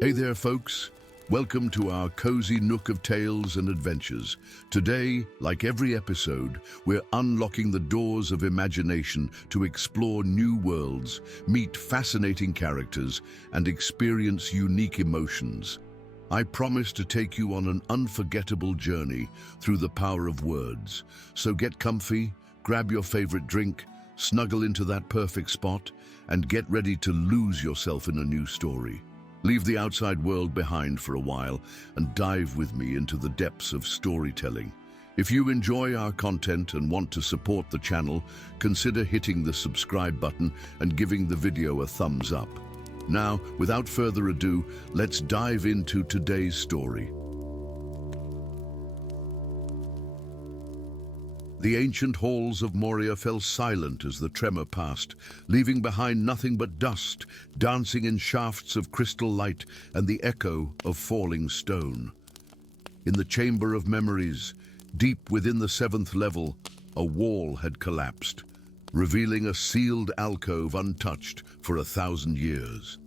Hey there, folks. Welcome to our cozy nook of tales and adventures. Today, like every episode, we're unlocking the doors of imagination to explore new worlds, meet fascinating characters, and experience unique emotions. I promise to take you on an unforgettable journey through the power of words. So get comfy, grab your favorite drink, snuggle into that perfect spot, and get ready to lose yourself in a new story. Leave the outside world behind for a while and dive with me into the depths of storytelling. If you enjoy our content and want to support the channel, consider hitting the subscribe button and giving the video a thumbs up. Now, without further ado, let's dive into today's story. The ancient halls of Moria fell silent as the tremor passed, leaving behind nothing but dust, dancing in shafts of crystal light and the echo of falling stone. In the chamber of memories, deep within the seventh level, a wall had collapsed, revealing a sealed alcove untouched for 1,000 years.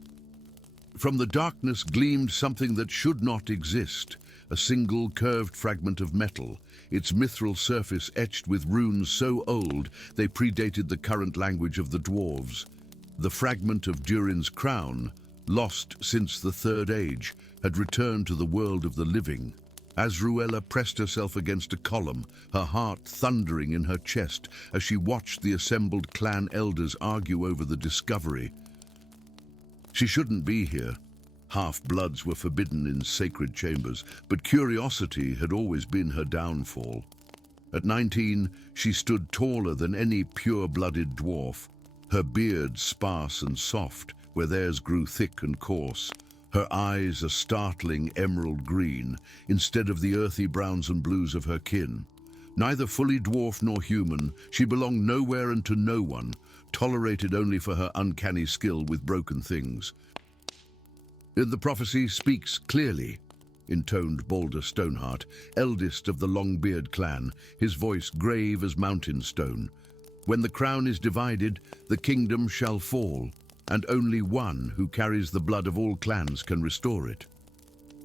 From the darkness gleamed something that should not exist, a single curved fragment of metal, its mithril surface etched with runes so old they predated the current language of the dwarves. The fragment of Durin's crown, lost since the Third Age, had returned to the world of the living. Azruella pressed herself against a column, her heart thundering in her chest as she watched the assembled clan elders argue over the discovery. She shouldn't be here. Half-bloods were forbidden in sacred chambers, but curiosity had always been her downfall. At 19, she stood taller than any pure-blooded dwarf, her beard sparse and soft, where theirs grew thick and coarse, her eyes a startling emerald green, instead of the earthy browns and blues of her kin. Neither fully dwarf nor human, she belonged nowhere and to no one, tolerated only for her uncanny skill with broken things. The prophecy speaks clearly, intoned Balder Stoneheart, eldest of the Longbeard clan, his voice grave as mountain stone. When the crown is divided, the kingdom shall fall, and only one who carries the blood of all clans can restore it.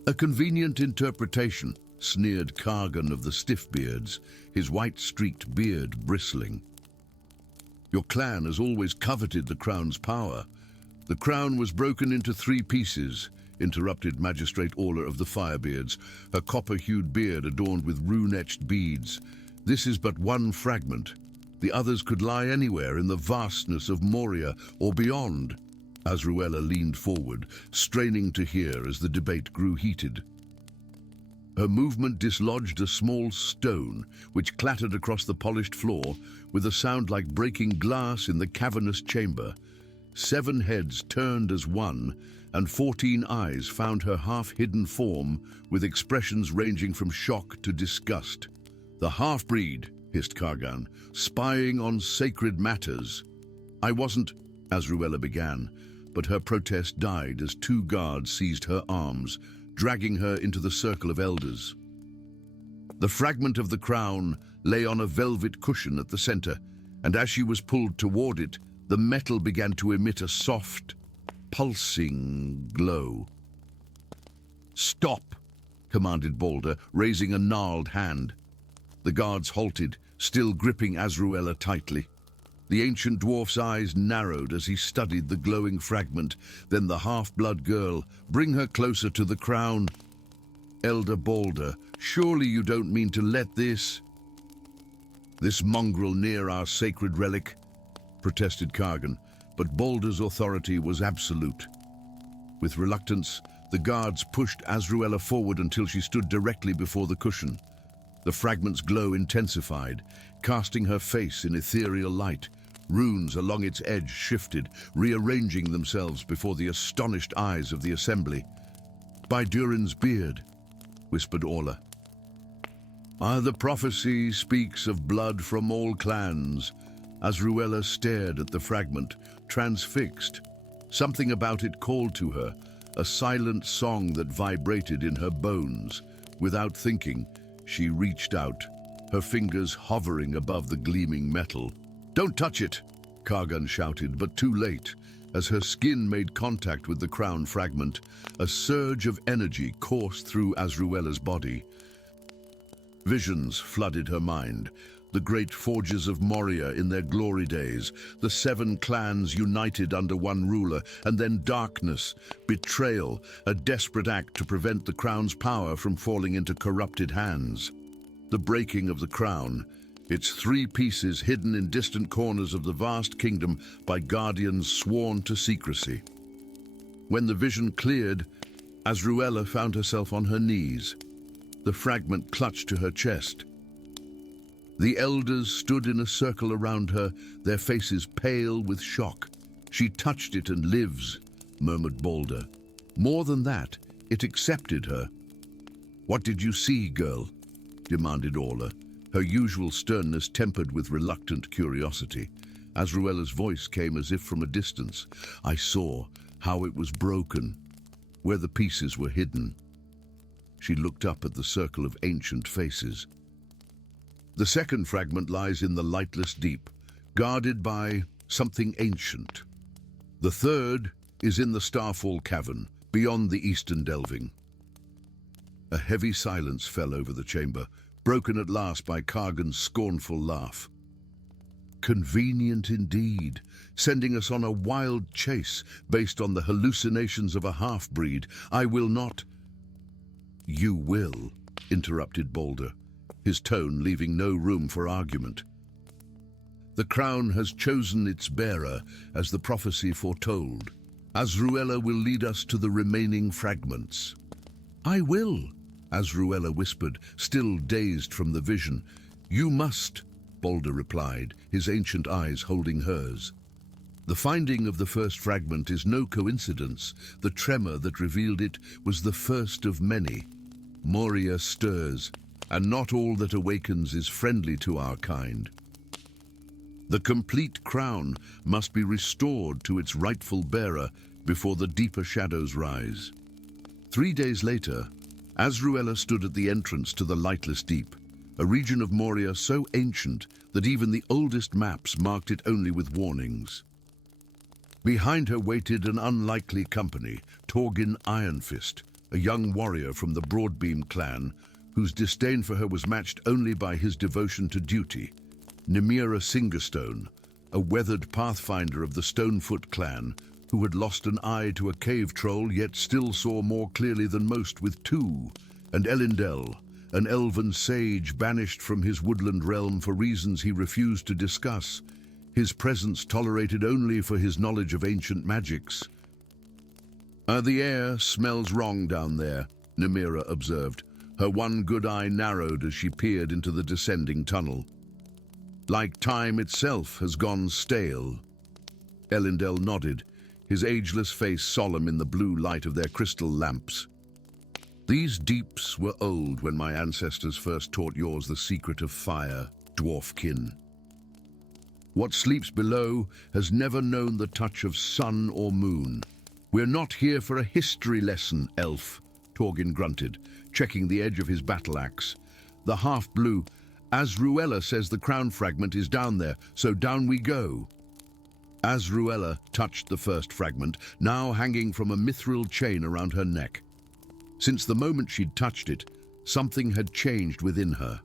A convenient interpretation, sneered Kargan of the Stiffbeards, his white-streaked beard bristling. Your clan has always coveted the crown's power. The crown was broken into 3 pieces, interrupted Magistrate Orla of the Firebeards, her copper-hued beard adorned with rune-etched beads. This is but one fragment. The others could lie anywhere in the vastness of Moria or beyond. Azruella leaned forward, straining to hear as the debate grew heated. Her movement dislodged a small stone, which clattered across the polished floor with a sound like breaking glass in the cavernous chamber. 7 heads turned as one, and 14 eyes found her half-hidden form with expressions ranging from shock to disgust. "The half-breed," hissed Kargan, "spying on sacred matters." "I wasn't," Azruella began, but her protest died as 2 guards seized her arms, dragging her into the circle of elders. The fragment of the crown lay on a velvet cushion at the center, and as she was pulled toward it, the metal began to emit a soft, pulsing glow. "Stop!" commanded Balder, raising a gnarled hand. The guards halted, still gripping Azruella tightly. The ancient dwarf's eyes narrowed as he studied the glowing fragment. Then the half-blood girl, "Bring her closer to the crown." "Elder Balder, surely you don't mean to let this mongrel near our sacred relic?" protested Kargan, but Balder's authority was absolute. With reluctance, the guards pushed Azruella forward until she stood directly before the cushion. The fragment's glow intensified, casting her face in ethereal light. Runes along its edge shifted, rearranging themselves before the astonished eyes of the assembly. "By Durin's beard," whispered Orla. "The prophecy speaks of blood from all clans." Azruella stared at the fragment, transfixed. Something about it called to her, a silent song that vibrated in her bones. Without thinking, she reached out, her fingers hovering above the gleaming metal. "Don't touch it!" Kargan shouted, but too late. As her skin made contact with the crown fragment, a surge of energy coursed through Azruella's body. Visions flooded her mind. The great forges of Moria in their glory days, the 7 clans united under one ruler, and then darkness, betrayal, a desperate act to prevent the crown's power from falling into corrupted hands. The breaking of the crown, its 3 pieces hidden in distant corners of the vast kingdom by guardians sworn to secrecy. When the vision cleared, Azruella found herself on her knees, the fragment clutched to her chest. The elders stood in a circle around her, their faces pale with shock. "She touched it and lives," murmured Balder. "More than that, it accepted her." "What did you see, girl?" demanded Orla, her usual sternness tempered with reluctant curiosity. Azruella's voice came as if from a distance. "I saw how it was broken, where the pieces were hidden." She looked up at the circle of ancient faces. The second fragment lies in the lightless deep, guarded by something ancient. The third is in the Starfall cavern, beyond the eastern delving. A heavy silence fell over the chamber, broken at last by Kargan's scornful laugh. "Convenient indeed, sending us on a wild chase based on the hallucinations of a half-breed. I will not—" "You will," interrupted Balder, his tone leaving no room for argument. "The crown has chosen its bearer, as the prophecy foretold. Azruella will lead us to the remaining fragments." "I will," Azruella whispered, still dazed from the vision. "You must," Balder replied, his ancient eyes holding hers. The finding of the first fragment is no coincidence. The tremor that revealed it was the first of many. Moria stirs, and not all that awakens is friendly to our kind. The complete crown must be restored to its rightful bearer before the deeper shadows rise. 3 days later, Azruella stood at the entrance to the lightless deep, a region of Moria so ancient that even the oldest maps marked it only with warnings. Behind her waited an unlikely company, Torgin Ironfist, a young warrior from the Broadbeam clan, whose disdain for her was matched only by his devotion to duty. Nymira Singerstone, a weathered pathfinder of the Stonefoot clan, who had lost an eye to a cave troll yet still saw more clearly than most with 2, and Elendel, an elven sage banished from his woodland realm for reasons he refused to discuss, his presence tolerated only for his knowledge of ancient magics. The air smells wrong down there," Nymira observed, her one good eye narrowed as she peered into the descending tunnel. "Like time itself has gone stale." Elendel nodded, his ageless face solemn in the blue light of their crystal lamps. "These deeps were old when my ancestors first taught yours the secret of fire, dwarfkin. What sleeps below has never known the touch of sun or moon. We're not here for a history lesson, elf," Torgin grunted, checking the edge of his battle axe. The half-blue, "Azruella says the crown fragment is down there, so down we go." Azruella touched the first fragment, now hanging from a mithril chain around her neck. Since the moment she'd touched it, something had changed within her.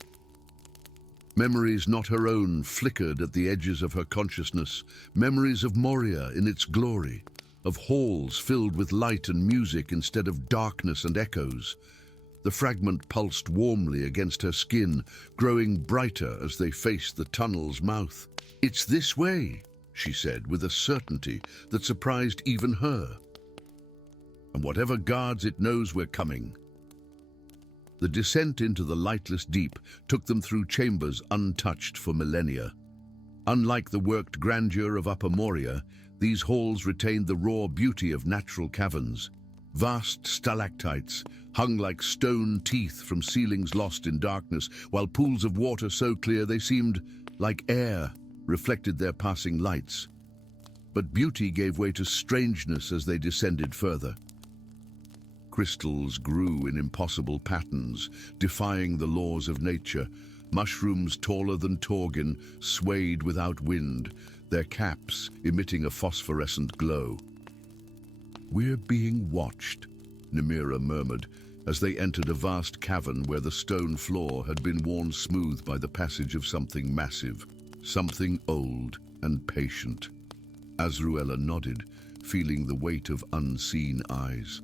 Memories not her own flickered at the edges of her consciousness, memories of Moria in its glory, of halls filled with light and music instead of darkness and echoes. The fragment pulsed warmly against her skin, growing brighter as they faced the tunnel's mouth. "It's this way," she said with a certainty that surprised even her. "And whatever guards it knows we're coming." The descent into the lightless deep took them through chambers untouched for millennia. Unlike the worked grandeur of Upper Moria, these halls retained the raw beauty of natural caverns. Vast stalactites hung like stone teeth from ceilings lost in darkness, while pools of water so clear they seemed like air reflected their passing lights. But beauty gave way to strangeness as they descended further. Crystals grew in impossible patterns, defying the laws of nature. Mushrooms taller than Torgin swayed without wind, their caps emitting a phosphorescent glow. "We're being watched," Nemira murmured, as they entered a vast cavern where the stone floor had been worn smooth by the passage of something massive, something old and patient. Azruella nodded, feeling the weight of unseen eyes.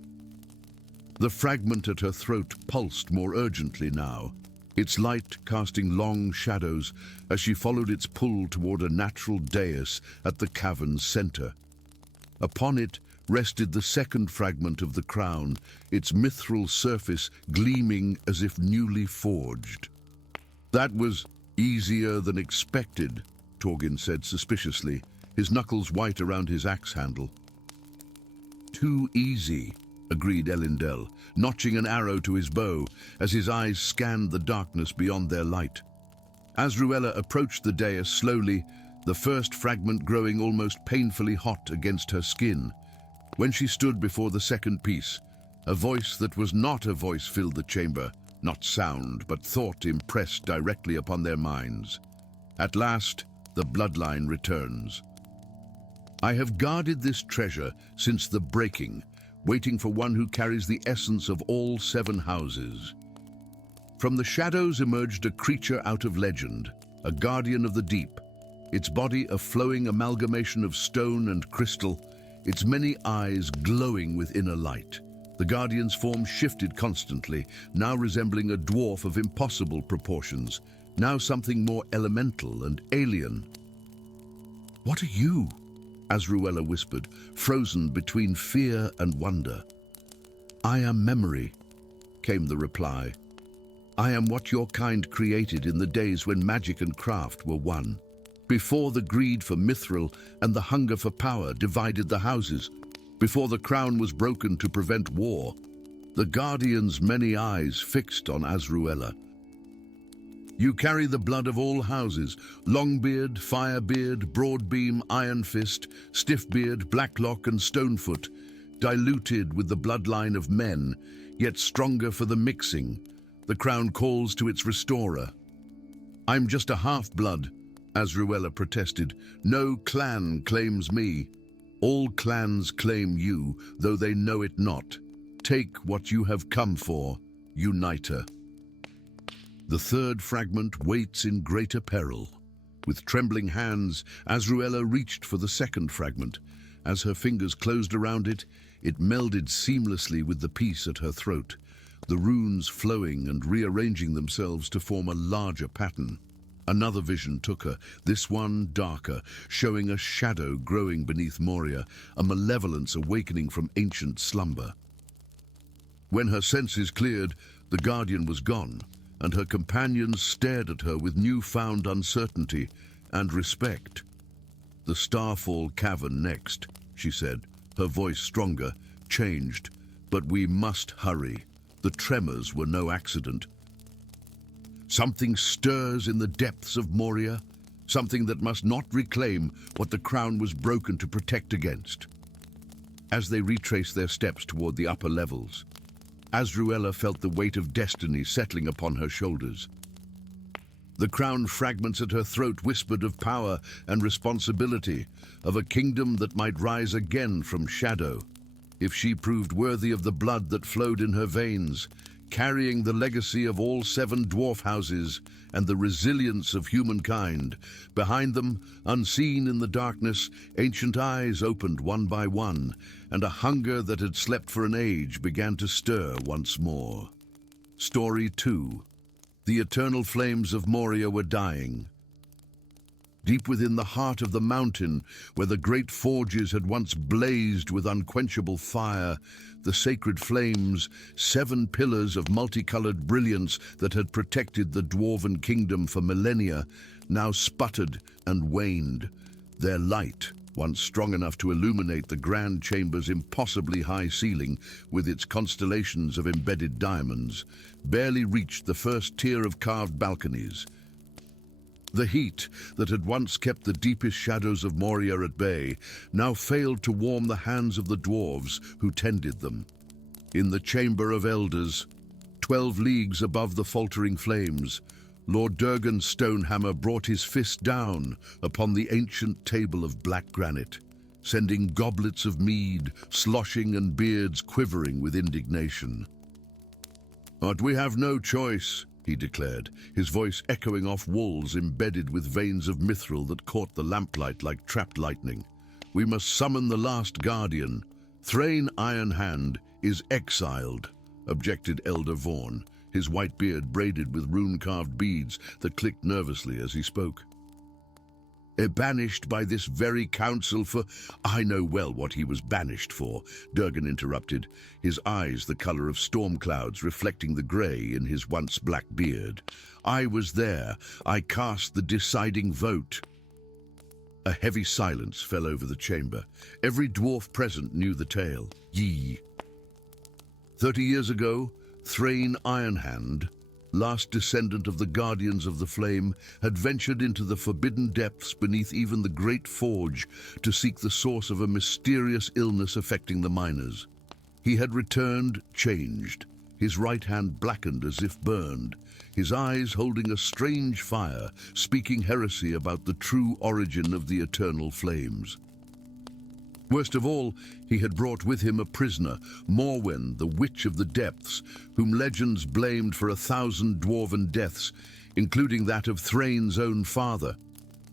The fragment at her throat pulsed more urgently now, its light casting long shadows as she followed its pull toward a natural dais at the cavern's center. Upon it rested the second fragment of the crown, its mithril surface gleaming as if newly forged. "That was easier than expected," Torgin said suspiciously, his knuckles white around his axe handle. "Too easy," agreed Elendel, notching an arrow to his bow as his eyes scanned the darkness beyond their light. Azruella approached the dais slowly, the first fragment growing almost painfully hot against her skin. When she stood before the second piece, a voice that was not a voice filled the chamber, not sound, but thought impressed directly upon their minds. "At last, the bloodline returns. I have guarded this treasure since the breaking, waiting for one who carries the essence of all 7 houses." From the shadows emerged a creature out of legend, a guardian of the deep, its body a flowing amalgamation of stone and crystal, its many eyes glowing with inner light. The guardian's form shifted constantly, now resembling a dwarf of impossible proportions, now something more elemental and alien. "What are you?" Azruella whispered, frozen between fear and wonder. "I am memory," came the reply. "I am what your kind created in the days when magic and craft were one. Before the greed for mithril and the hunger for power divided the houses, before the crown was broken to prevent war." The Guardian's many eyes fixed on Azruella. "You carry the blood of all houses, Longbeard, Firebeard, Broadbeam, Ironfist, Stiffbeard, Blacklock and Stonefoot, diluted with the bloodline of men, yet stronger for the mixing. The crown calls to its restorer." "I'm just a half-blood," Azruella protested. "No clan claims me. All clans claim you, though they know it not. Take what you have come for, uniter." The third fragment waits in greater peril. With trembling hands, Azruella reached for the second fragment. As her fingers closed around it, it melded seamlessly with the piece at her throat, the runes flowing and rearranging themselves to form a larger pattern. Another vision took her, this one darker, showing a shadow growing beneath Moria, a malevolence awakening from ancient slumber. When her senses cleared, the Guardian was gone, and her companions stared at her with newfound uncertainty and respect. "The Starfall Cavern next," she said, her voice stronger, changed. "But we must hurry. The tremors were no accident. Something stirs in the depths of Moria, something that must not reclaim what the crown was broken to protect against." As they retraced their steps toward the upper levels, Azruella felt the weight of destiny settling upon her shoulders. The crown fragments at her throat whispered of power and responsibility, of a kingdom that might rise again from shadow, if she proved worthy of the blood that flowed in her veins, carrying the legacy of all 7 dwarf houses and the resilience of humankind. Behind them, unseen in the darkness, ancient eyes opened one by one, and a hunger that had slept for an age began to stir once more. Story 2. The eternal flames of Moria were dying. Deep within the heart of the mountain, where the great forges had once blazed with unquenchable fire, the sacred flames, 7 pillars of multicolored brilliance that had protected the dwarven kingdom for millennia, now sputtered and waned. Their light, once strong enough to illuminate the grand chamber's impossibly high ceiling with its constellations of embedded diamonds, barely reached the first tier of carved balconies. The heat that had once kept the deepest shadows of Moria at bay now failed to warm the hands of the dwarves who tended them. In the Chamber of Elders, 12 leagues above the faltering flames, Lord Durgan's stone hammer brought his fist down upon the ancient table of black granite, sending goblets of mead sloshing and beards quivering with indignation. "But we have no choice," he declared, his voice echoing off walls embedded with veins of mithril that caught the lamplight like trapped lightning. "We must summon the last guardian. Thrain Ironhand is exiled," objected Elder Vaughan, his white beard braided with rune-carved beads that clicked nervously as he spoke. "Banished by this very council for—" "I know well what he was banished for," Durgan interrupted, his eyes the color of storm clouds reflecting the grey in his once black beard. "I was there. I cast the deciding vote." A heavy silence fell over the chamber. Every dwarf present knew the tale. 30 years ago, Thrain Ironhand, last descendant of the Guardians of the Flame, had ventured into the forbidden depths beneath even the Great Forge to seek the source of a mysterious illness affecting the miners. He had returned changed, his right hand blackened as if burned, his eyes holding a strange fire, speaking heresy about the true origin of the eternal flames. Worst of all, he had brought with him a prisoner, Morwen, the Witch of the Depths, whom legends blamed for 1,000 dwarven deaths, including that of Thrain's own father.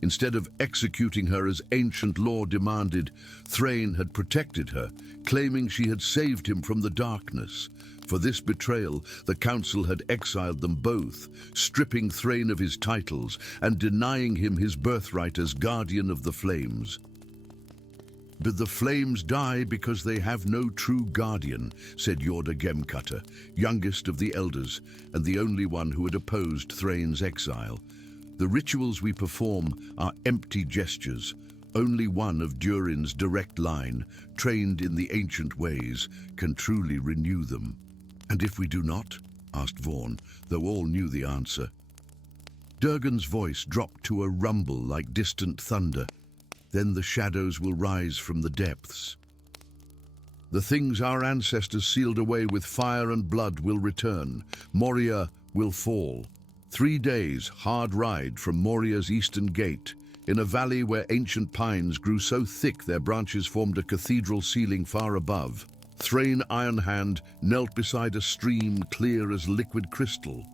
Instead of executing her as ancient law demanded, Thrain had protected her, claiming she had saved him from the darkness. For this betrayal, the council had exiled them both, stripping Thrain of his titles and denying him his birthright as Guardian of the Flames. "But the flames die because they have no true guardian," said Yorda Gemcutter, youngest of the elders and the only one who had opposed Thrain's exile. "The rituals we perform are empty gestures. Only one of Durin's direct line, trained in the ancient ways, can truly renew them." "And if we do not?" asked Vaughan, though all knew the answer. Durgan's voice dropped to a rumble like distant thunder. "Then the shadows will rise from the depths. The things our ancestors sealed away with fire and blood will return. Moria will fall. 3 days' hard ride from Moria's eastern gate, in a valley where ancient pines grew so thick their branches formed a cathedral ceiling far above. Thrain Ironhand knelt beside a stream clear as liquid crystal.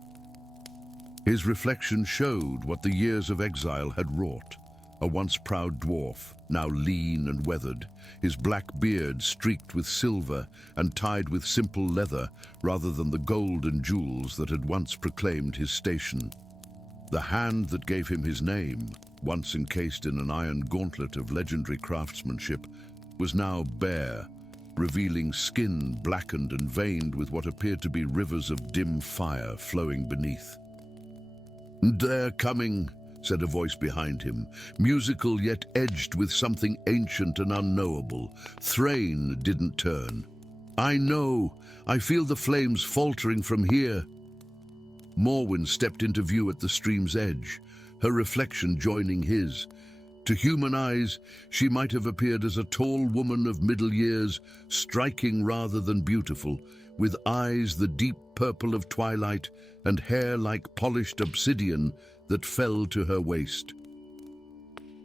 His reflection showed what the years of exile had wrought. A once proud dwarf, now lean and weathered, his black beard streaked with silver and tied with simple leather rather than the gold and jewels that had once proclaimed his station. The hand that gave him his name, once encased in an iron gauntlet of legendary craftsmanship, was now bare, revealing skin blackened and veined with what appeared to be rivers of dim fire flowing beneath. "They're coming," said a voice behind him, musical yet edged with something ancient and unknowable. Thrain didn't turn. "I know. I feel the flames faltering from here." Morwen stepped into view at the stream's edge, her reflection joining his. To human eyes, she might have appeared as a tall woman of middle years, striking rather than beautiful, with eyes the deep purple of twilight and hair like polished obsidian that fell to her waist.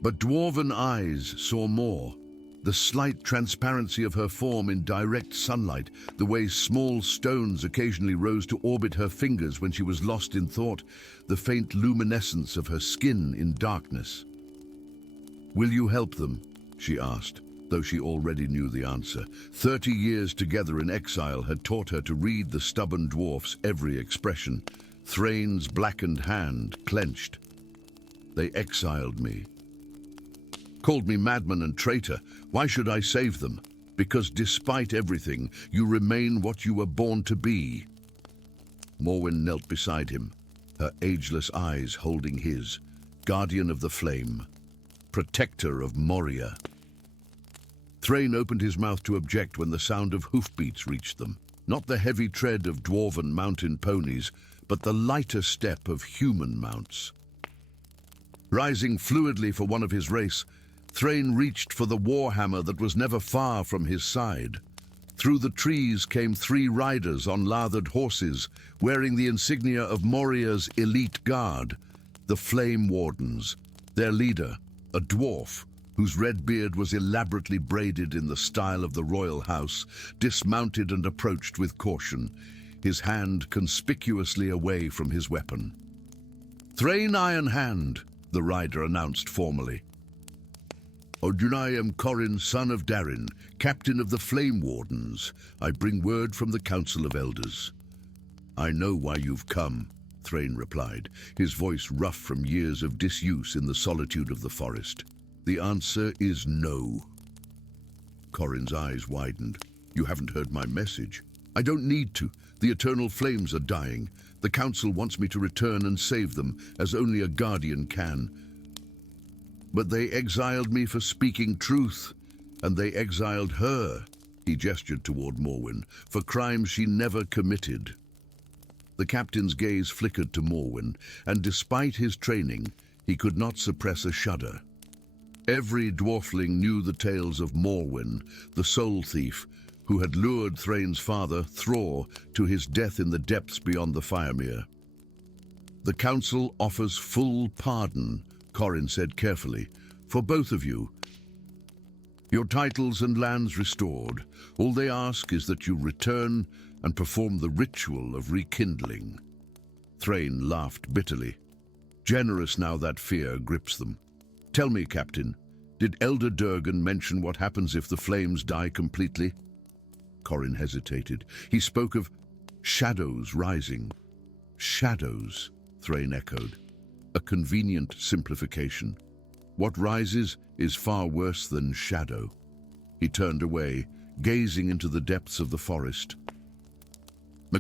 But dwarven eyes saw more. The slight transparency of her form in direct sunlight, the way small stones occasionally rose to orbit her fingers when she was lost in thought, the faint luminescence of her skin in darkness. "Will you help them?" she asked, though she already knew the answer. 30 years together in exile had taught her to read the stubborn dwarf's every expression. Thrain's blackened hand clenched. "They exiled me. Called me madman and traitor. Why should I save them? Because despite everything, you remain what you were born to be." Morwen knelt beside him, her ageless eyes holding his, guardian of the flame, protector of Moria. Thrain opened his mouth to object when the sound of hoofbeats reached them. Not the heavy tread of dwarven mountain ponies, but the lighter step of human mounts. Rising fluidly for one of his race, Thrain reached for the warhammer that was never far from his side. Through the trees came 3 riders on lathered horses, wearing the insignia of Moria's elite guard, the Flame Wardens. Their leader, a dwarf, whose red beard was elaborately braided in the style of the royal house, dismounted and approached with caution, his hand conspicuously away from his weapon. "Thrain Ironhand," the rider announced formally. "I am Corin, son of Darin, captain of the Flame Wardens. I bring word from the Council of Elders." "I know why you've come," Thrain replied, his voice rough from years of disuse in the solitude of the forest. "The answer is no." Corin's eyes widened. "You haven't heard my message." "I don't need to. The eternal flames are dying. The Council wants me to return and save them, as only a guardian can. But they exiled me for speaking truth, and they exiled her," he gestured toward Morwen, "for crimes she never committed." The captain's gaze flickered to Morwen, and despite his training, he could not suppress a shudder. Every dwarfling knew the tales of Morwen, the soul thief, who had lured Thrain's father, Thror, to his death in the depths beyond the Firemere. "The Council offers full pardon," Corin said carefully, "for both of you. Your titles and lands restored. All they ask is that you return and perform the ritual of rekindling." Thrain laughed bitterly. Generous now that fear grips them. "Tell me, Captain, did Elder Durgan mention what happens if the flames die completely?" Corin hesitated. He spoke of shadows rising. "Shadows," Thrain echoed. A convenient simplification. What rises is far worse than shadow. He turned away, gazing into the depths of the forest.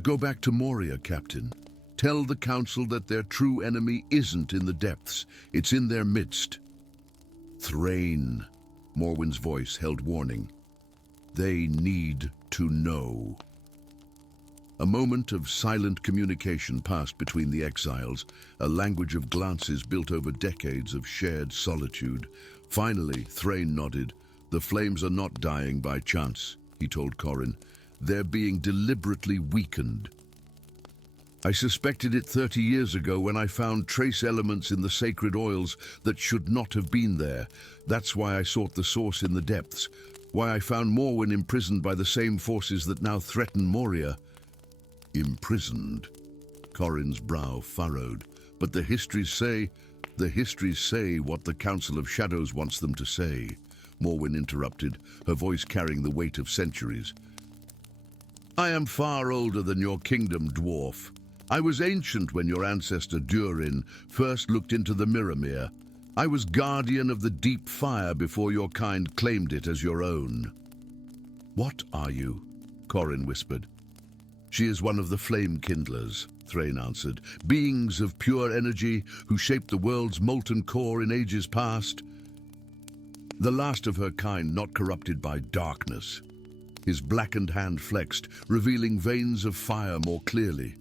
"Go back to Moria, Captain. Tell the Council that their true enemy isn't in the depths, it's in their midst." "Thrain," Morwen's voice held warning. "They need to know." A moment of silent communication passed between the exiles, a language of glances built over decades of shared solitude. Finally, Thrain nodded. "The flames are not dying by chance," he told Corin. "They're being deliberately weakened. I suspected it 30 years ago when I found trace elements in the sacred oils that should not have been there. That's why I sought the source in the depths, why I found Morwen imprisoned by the same forces that now threaten Moria." "Imprisoned?" Corin's brow furrowed. "But the histories say what the Council of Shadows wants them to say," Morwen interrupted, her voice carrying the weight of centuries. "I am far older than your kingdom, dwarf. I was ancient when your ancestor Durin first looked into the Mirrormere. I was guardian of the deep fire before your kind claimed it as your own." "What are you?" Corin whispered. "She is one of the flame kindlers," Thrain answered. "Beings of pure energy who shaped the world's molten core in ages past. The last of her kind not corrupted by darkness." His blackened hand flexed, revealing veins of fire more clearly.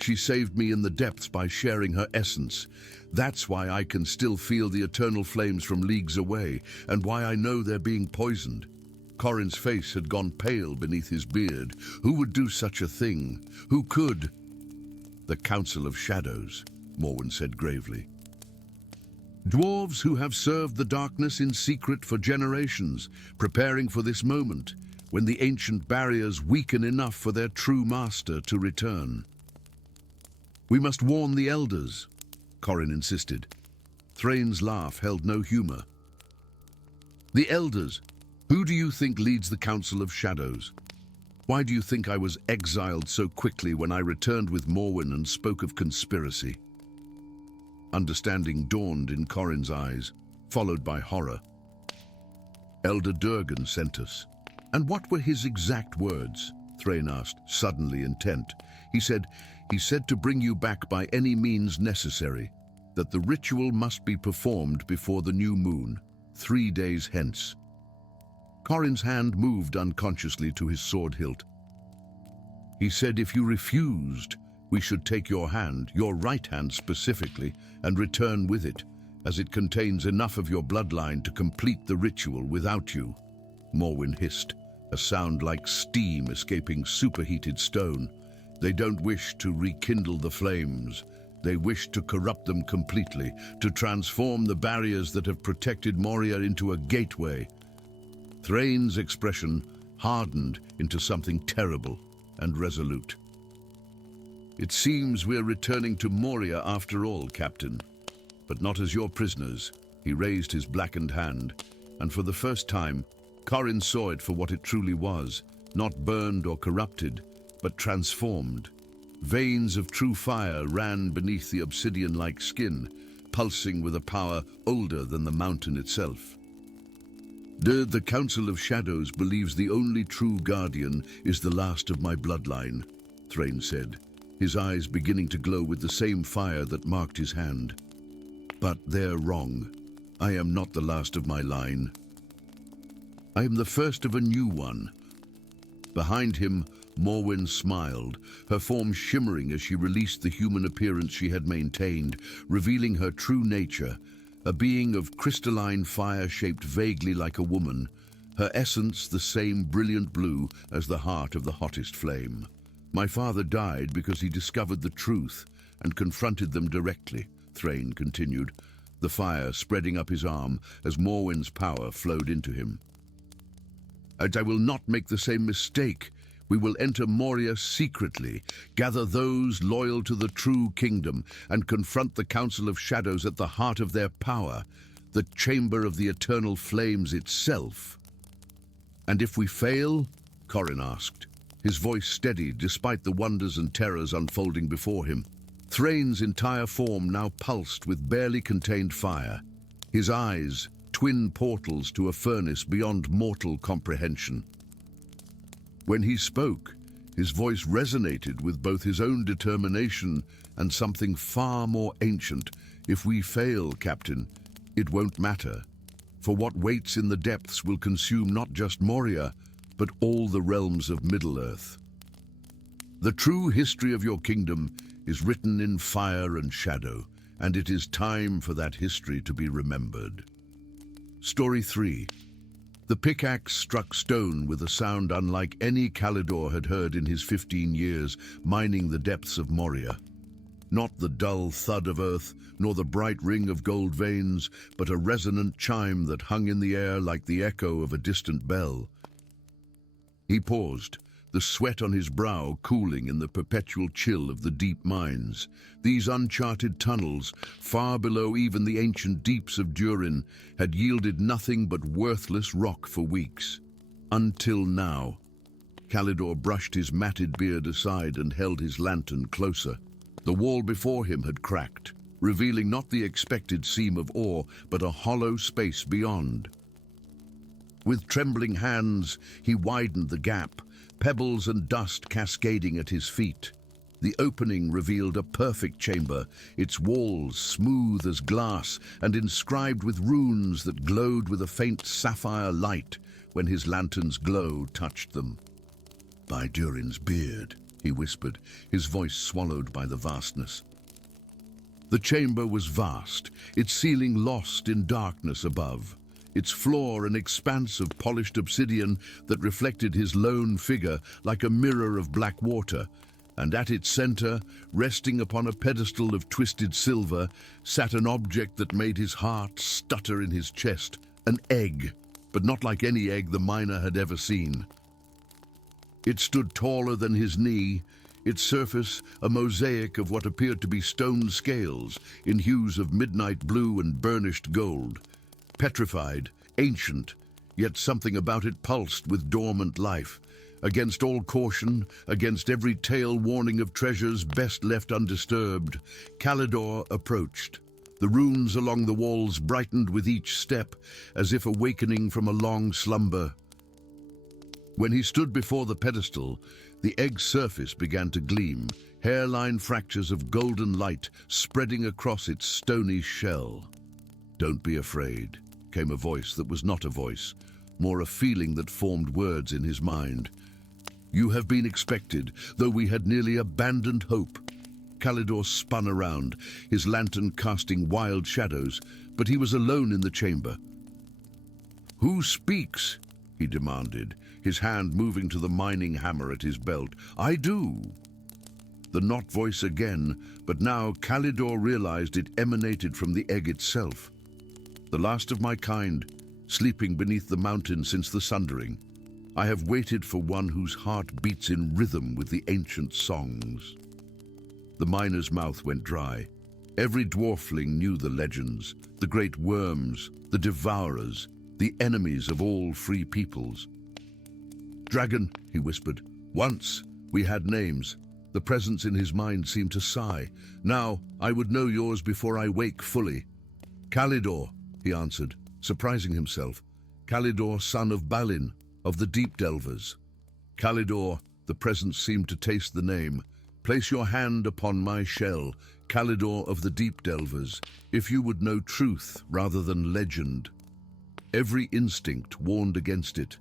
"She saved me in the depths by sharing her essence. That's why I can still feel the eternal flames from leagues away, and why I know they're being poisoned." Corin's face had gone pale beneath his beard. "Who would do such a thing? Who could?" "The Council of Shadows," Morwen said gravely. "Dwarves who have served the darkness in secret for generations, preparing for this moment, when the ancient barriers weaken enough for their true master to return." "We must warn the elders," Corin insisted. Thrain's laugh held no humor. "The elders? Who do you think leads the Council of Shadows? Why do you think I was exiled so quickly when I returned with Morwen and spoke of conspiracy?" Understanding dawned in Corin's eyes, followed by horror. "Elder Durgan sent us." "And what were his exact words?" Thrain asked, suddenly intent. He said to bring you back by any means necessary, that the ritual must be performed before the new moon, 3 days hence." Corin's hand moved unconsciously to his sword hilt. "He said if you refused, we should take your hand, your right hand specifically, and return with it, as it contains enough of your bloodline to complete the ritual without you," Morwen hissed. a sound like steam escaping superheated stone. They don't wish to rekindle the flames. They wish to corrupt them completely, to transform the barriers that have protected Moria into a gateway. Thrain's expression hardened into something terrible and resolute. "It seems we're returning to Moria after all, Captain, but not as your prisoners." He raised his blackened hand, and for the first time, Corin saw it for what it truly was, not burned or corrupted, but transformed. Veins of true fire ran beneath the obsidian-like skin, pulsing with a power older than the mountain itself. The Council of Shadows believes the only true guardian is the last of my bloodline," Thrain said, his eyes beginning to glow with the same fire that marked his hand. "But they're wrong. I am not the last of my line. I am the first of a new one." Behind him, Morwen smiled, her form shimmering as she released the human appearance she had maintained, revealing her true nature, a being of crystalline fire shaped vaguely like a woman, her essence the same brilliant blue as the heart of the hottest flame. "My father died because he discovered the truth and confronted them directly," Thrain continued, the fire spreading up his arm as Morwen's power flowed into him. "And I will not make the same mistake. We will enter Moria secretly, gather those loyal to the true kingdom, and confront the Council of Shadows at the heart of their power, the chamber of the eternal flames itself." "And if we fail?" Corin asked, his voice steady despite the wonders and terrors unfolding before him. Thrain's entire form now pulsed with barely contained fire, his eyes twin portals to a furnace beyond mortal comprehension. When he spoke, his voice resonated with both his own determination and something far more ancient. "If we fail, Captain, it won't matter, for what waits in the depths will consume not just Moria, but all the realms of Middle-earth. The true history of your kingdom is written in fire and shadow, and it is time for that history to be remembered." Story 3. The pickaxe struck stone with a sound unlike any Kalidor had heard in his 15 years mining the depths of Moria. Not the dull thud of earth, nor the bright ring of gold veins, but a resonant chime that hung in the air like the echo of a distant bell. He paused, the sweat on his brow cooling in the perpetual chill of the deep mines. These uncharted tunnels, far below even the ancient deeps of Durin, had yielded nothing but worthless rock for weeks. Until now. Kalidor brushed his matted beard aside and held his lantern closer. The wall before him had cracked, revealing not the expected seam of ore, but a hollow space beyond. With trembling hands, he widened the gap, pebbles and dust cascading at his feet. The opening revealed a perfect chamber, its walls smooth as glass and inscribed with runes that glowed with a faint sapphire light when his lantern's glow touched them. "By Durin's beard," he whispered, his voice swallowed by the vastness. The chamber was vast, its ceiling lost in darkness above, its floor an expanse of polished obsidian that reflected his lone figure like a mirror of black water, and at its center, resting upon a pedestal of twisted silver, sat an object that made his heart stutter in his chest, an egg, but not like any egg the miner had ever seen. It stood taller than his knee, its surface a mosaic of what appeared to be stone scales in hues of midnight blue and burnished gold. Petrified, ancient, yet something about it pulsed with dormant life. Against all caution, against every tale warning of treasures best left undisturbed, Kalidor approached. The runes along the walls brightened with each step, as if awakening from a long slumber. When he stood before the pedestal, the egg's surface began to gleam, hairline fractures of golden light spreading across its stony shell. "Don't be afraid," came a voice that was not a voice, more a feeling that formed words in his mind. "You have been expected, though we had nearly abandoned hope." Kalidor spun around, his lantern casting wild shadows, but he was alone in the chamber. "Who speaks?" he demanded, his hand moving to the mining hammer at his belt. "I do." The not voice again, but now Calidor realized it emanated from the egg itself. "The last of my kind, sleeping beneath the mountain since the sundering. I have waited for one whose heart beats in rhythm with the ancient songs." The miner's mouth went dry. Every dwarfling knew the legends, the great worms, the devourers, the enemies of all free peoples. "Dragon," he whispered, "once we had names." The presence in his mind seemed to sigh. "Now I would know yours before I wake fully." "Calidor," he answered, surprising himself. "Calidor, son of Balin, of the Deep Delvers." "Calidor," the presence seemed to taste the name. "Place your hand upon my shell, Calidor of the Deep Delvers, if you would know truth rather than legend." Every instinct warned against it.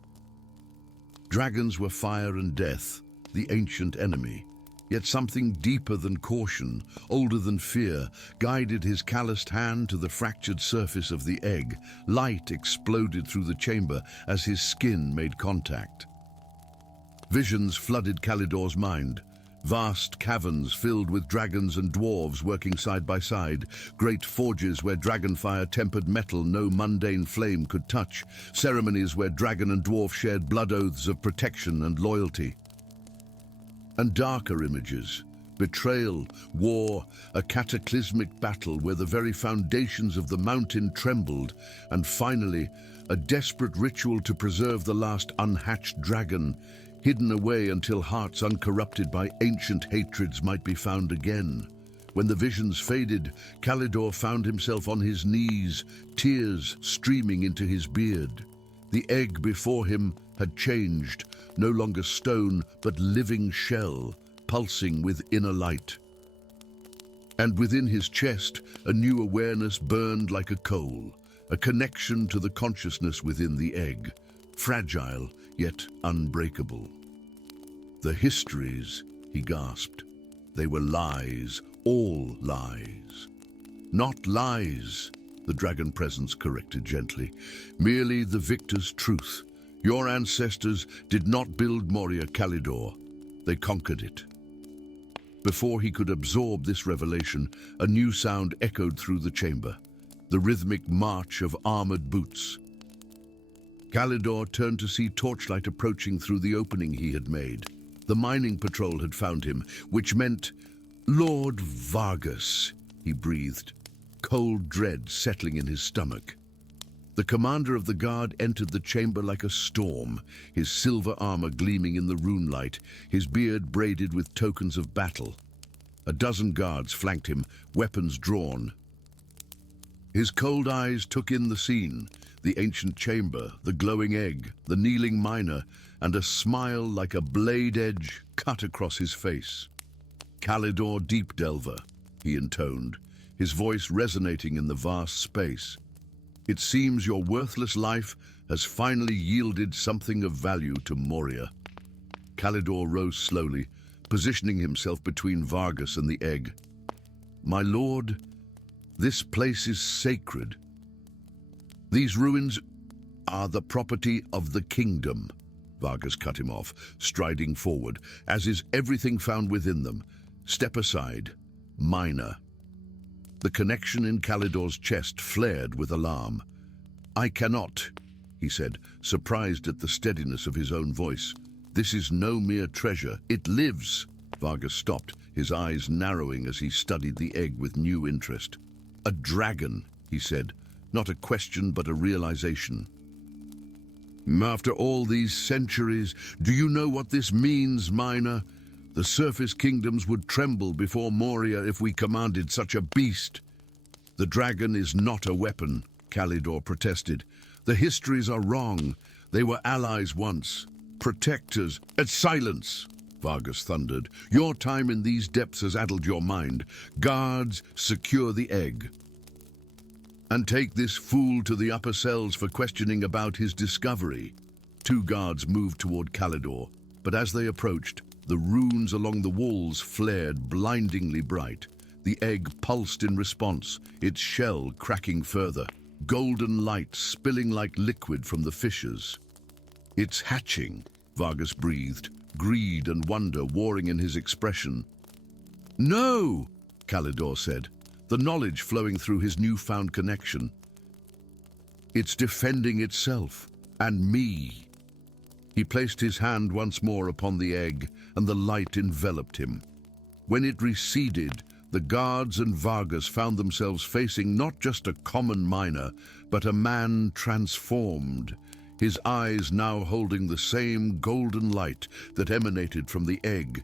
Dragons were fire and death, the ancient enemy. Yet something deeper than caution, older than fear, guided his calloused hand to the fractured surface of the egg. Light exploded through the chamber as his skin made contact. Visions flooded Calidor's mind. Vast caverns filled with dragons and dwarves working side by side, great forges where dragonfire tempered metal no mundane flame could touch, ceremonies where dragon and dwarf shared blood oaths of protection and loyalty. And darker images, betrayal, war, a cataclysmic battle where the very foundations of the mountain trembled, and finally, a desperate ritual to preserve the last unhatched dragon, hidden away until hearts uncorrupted by ancient hatreds might be found again. When the visions faded, Calidor found himself on his knees, tears streaming into his beard. The egg before him had changed, no longer stone, but living shell, pulsing with inner light. And within his chest, a new awareness burned like a coal, a connection to the consciousness within the egg, fragile yet unbreakable. "The histories," he gasped. "They were lies, all lies." "Not lies," the dragon presence corrected gently. "Merely the victor's truth. Your ancestors did not build Moria, Calidor. They conquered it." Before he could absorb this revelation, a new sound echoed through the chamber, the rhythmic march of armored boots. Calidor turned to see torchlight approaching through the opening he had made. The mining patrol had found him, which meant, "Lord Vargas," he breathed, cold dread settling in his stomach. The commander of the guard entered the chamber like a storm, his silver armor gleaming in the runelight, his beard braided with tokens of battle. A dozen guards flanked him, weapons drawn. His cold eyes took in the scene, the ancient chamber, the glowing egg, the kneeling miner, and a smile like a blade edge cut across his face. "Calidor Deep Delver," he intoned, his voice resonating in the vast space. "It seems your worthless life has finally yielded something of value to Moria." Calidor rose slowly, positioning himself between Vargas and the egg. "My lord, this place is sacred. These ruins are the property of the kingdom." Vargas cut him off, striding forward, as is everything found within them. "Step aside, miner." The connection in Calidor's chest flared with alarm. "I cannot," he said, surprised at the steadiness of his own voice. "This is no mere treasure. It lives." Vargas stopped, his eyes narrowing as he studied the egg with new interest. "A dragon," he said, not a question but a realization. "After all these centuries, do you know what this means, miner? The surface kingdoms would tremble before Moria if we commanded such a beast." "The dragon is not a weapon," Calidor protested. "The histories are wrong. They were allies once, protectors." "Silence!" Vargas thundered. "Your time in these depths has addled your mind. Guards, secure the egg. And take this fool to the upper cells for questioning about his discovery." Two guards moved toward Calidor, but as they approached, the runes along the walls flared blindingly bright. The egg pulsed in response, its shell cracking further, golden light spilling like liquid from the fissures. It's hatching, Vargas breathed, greed and wonder warring in his expression. No, Calidor said, the knowledge flowing through his newfound connection. It's defending itself, and me. He placed his hand once more upon the egg, and the light enveloped him. When it receded, the guards and Vargas found themselves facing not just a common miner, but a man transformed, his eyes now holding the same golden light that emanated from the egg,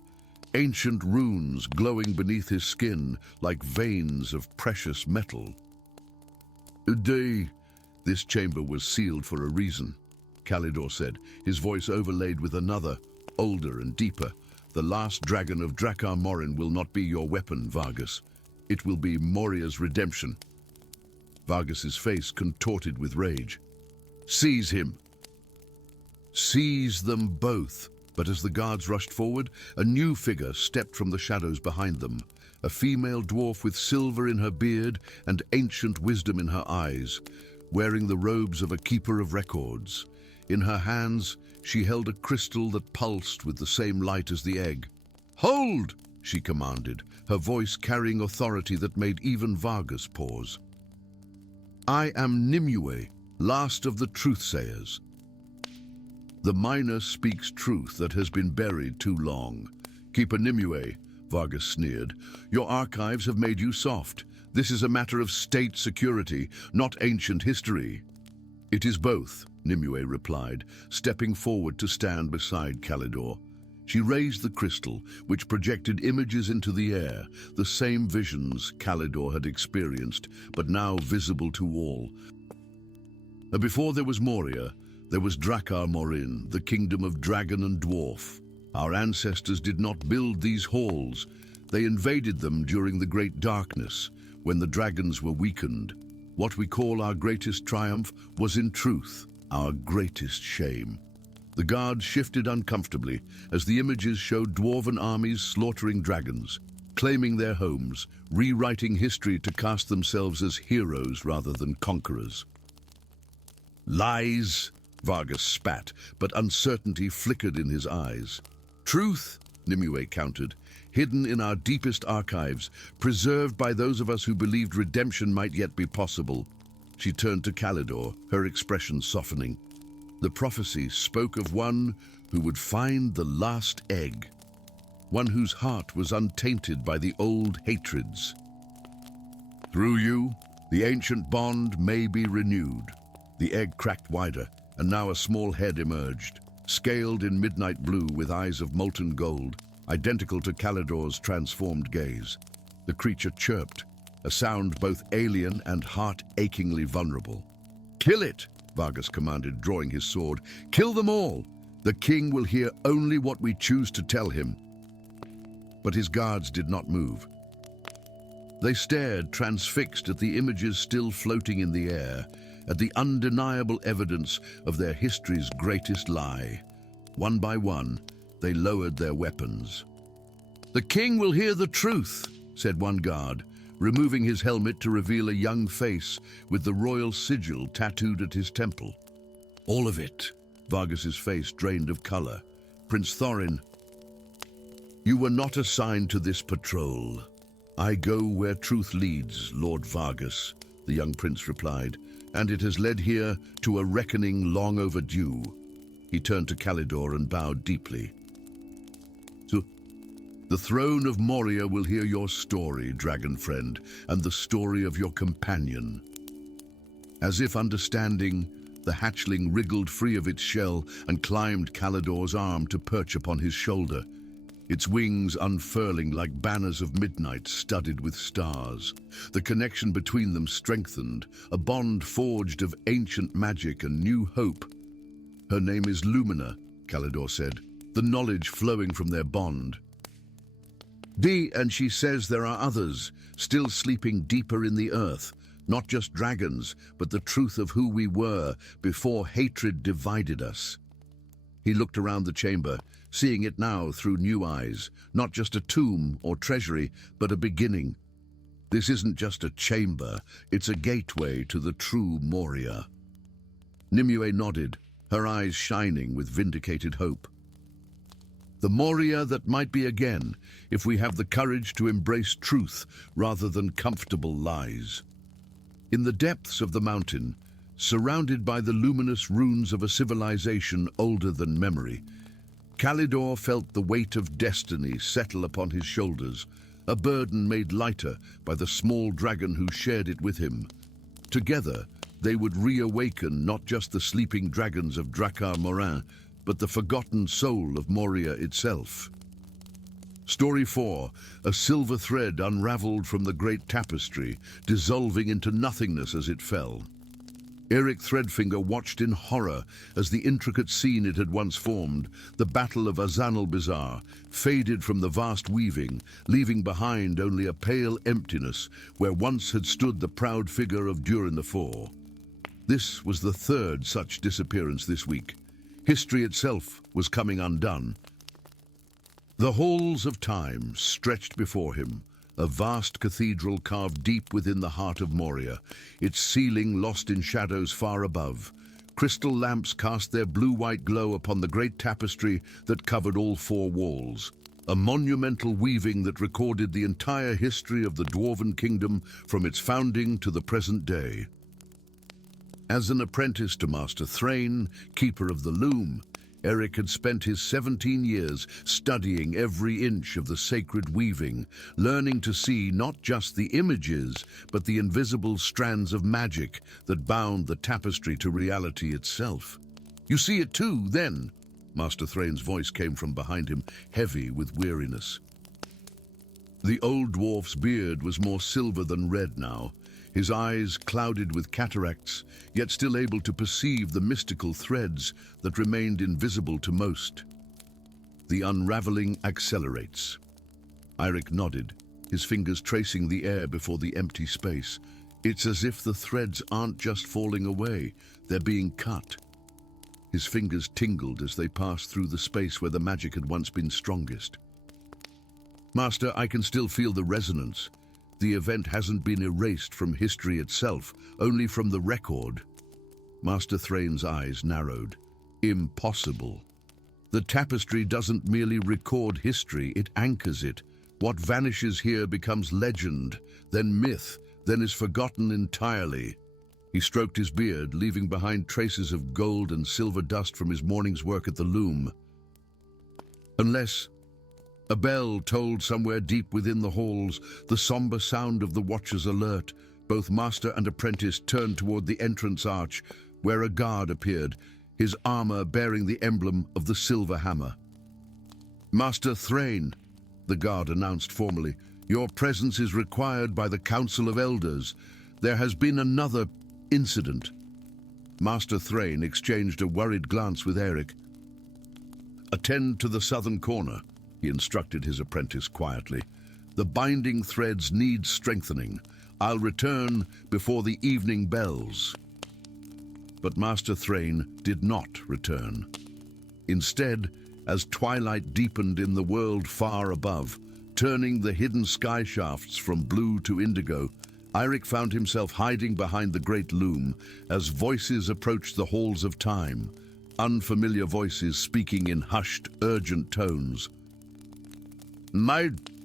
ancient runes glowing beneath his skin like veins of precious metal. This chamber was sealed for a reason, Calidor said, his voice overlaid with another, older and deeper. The last dragon of Drakkar Morin will not be your weapon, Vargas. It will be Moria's redemption. Vargas's face contorted with rage. Seize him! Seize them both! But as the guards rushed forward, a new figure stepped from the shadows behind them, a female dwarf with silver in her beard and ancient wisdom in her eyes, wearing the robes of a keeper of records. In her hands, she held a crystal that pulsed with the same light as the egg. Hold! She commanded, her voice carrying authority that made even Vargas pause. I am Nimue, last of the truthsayers. The miner speaks truth that has been buried too long. Keeper Nimue, Vargas sneered, your archives have made you soft. This is a matter of state security, not ancient history. It is both, Nimue replied, stepping forward to stand beside Calidor. She raised the crystal, which projected images into the air, the same visions Calidor had experienced, but now visible to all. Before there was Moria, there was Drakkar Morin, the kingdom of dragon and dwarf. Our ancestors did not build these halls. They invaded them during the Great Darkness, when the dragons were weakened. What we call our greatest triumph was in truth our greatest shame. The guards shifted uncomfortably as the images showed dwarven armies slaughtering dragons, claiming their homes, rewriting history to cast themselves as heroes rather than conquerors. Lies, Vargas spat, but uncertainty flickered in his eyes. Truth, Nimue countered, hidden in our deepest archives, preserved by those of us who believed redemption might yet be possible. She turned to Calidor, her expression softening. The prophecy spoke of one who would find the last egg, one whose heart was untainted by the old hatreds. Through you, the ancient bond may be renewed. The egg cracked wider, and now a small head emerged, scaled in midnight blue with eyes of molten gold, identical to Calidor's transformed gaze. The creature chirped, a sound both alien and heart-achingly vulnerable. Kill it, Vargas commanded, drawing his sword. Kill them all! The king will hear only what we choose to tell him. But his guards did not move. They stared, transfixed at the images still floating in the air, at the undeniable evidence of their history's greatest lie. One by one, they lowered their weapons. The king will hear the truth, said one guard, removing his helmet to reveal a young face with the royal sigil tattooed at his temple. All of it, Vargas's face drained of color. Prince Thorin, you were not assigned to this patrol. I go where truth leads, Lord Vargas, the young prince replied, and it has led here to a reckoning long overdue. He turned to Calidor and bowed deeply. So, the throne of Moria will hear your story, dragon friend, and the story of your companion. As if understanding, the hatchling wriggled free of its shell and climbed Calidor's arm to perch upon his shoulder, its wings unfurling like banners of midnight studded with stars. The connection between them strengthened, a bond forged of ancient magic and new hope. Her name is Lumina, Calidor said, the knowledge flowing from their bond. And she says there are others, still sleeping deeper in the earth, not just dragons, but the truth of who we were before hatred divided us. He looked around the chamber, seeing it now through new eyes, not just a tomb or treasury, but a beginning. This isn't just a chamber, it's a gateway to the true Moria. Nimue nodded, her eyes shining with vindicated hope. The Moria that might be again, if we have the courage to embrace truth rather than comfortable lies. In the depths of the mountain, surrounded by the luminous ruins of a civilization older than memory, Calidor felt the weight of destiny settle upon his shoulders, a burden made lighter by the small dragon who shared it with him. Together, they would reawaken not just the sleeping dragons of Drakkar Morin, but the forgotten soul of Moria itself. Story 4, a silver thread unraveled from the great tapestry, dissolving into nothingness as it fell. Eric Threadfinger watched in horror as the intricate scene it had once formed, the Battle of Azanal-Bizarre, faded from the vast weaving, leaving behind only a pale emptiness where once had stood the proud figure of Durin IV. This was the third such disappearance this week. History itself was coming undone. The halls of time stretched before him, a vast cathedral carved deep within the heart of Moria, its ceiling lost in shadows far above. Crystal lamps cast their blue-white glow upon the great tapestry that covered all four walls, a monumental weaving that recorded the entire history of the Dwarven kingdom from its founding to the present day. As an apprentice to Master Thrain, keeper of the loom, Eric had spent his 17 years studying every inch of the sacred weaving, learning to see not just the images, but the invisible strands of magic that bound the tapestry to reality itself. "You see it too, then?" Master Thrain's voice came from behind him, heavy with weariness. The old dwarf's beard was more silver than red now, his eyes clouded with cataracts, yet still able to perceive the mystical threads that remained invisible to most. "The unraveling accelerates." Eirik nodded, his fingers tracing the air before the empty space. "It's as if the threads aren't just falling away, they're being cut." His fingers tingled as they passed through the space where the magic had once been strongest. "Master, I can still feel the resonance. The event hasn't been erased from history itself, only from the record." Master Thrain's eyes narrowed. "Impossible. The tapestry doesn't merely record history, it anchors it. What vanishes here becomes legend, then myth, then is forgotten entirely." He stroked his beard, leaving behind traces of gold and silver dust from his morning's work at the loom. Unless a bell tolled somewhere deep within the halls, the somber sound of the watcher's alert. Both master and apprentice turned toward the entrance arch, where a guard appeared, his armor bearing the emblem of the silver hammer. "Master Thrain," the guard announced formally, "your presence is required by the Council of Elders. There has been another incident." Master Thrain exchanged a worried glance with Eric. "Attend to the southern corner," he instructed his apprentice quietly. "The binding threads need strengthening. I'll return before the evening bells." But Master Thrain did not return. Instead, as twilight deepened in the world far above, turning the hidden sky shafts from blue to indigo, Eirik found himself hiding behind the great loom as voices approached the halls of time, unfamiliar voices speaking in hushed, urgent tones.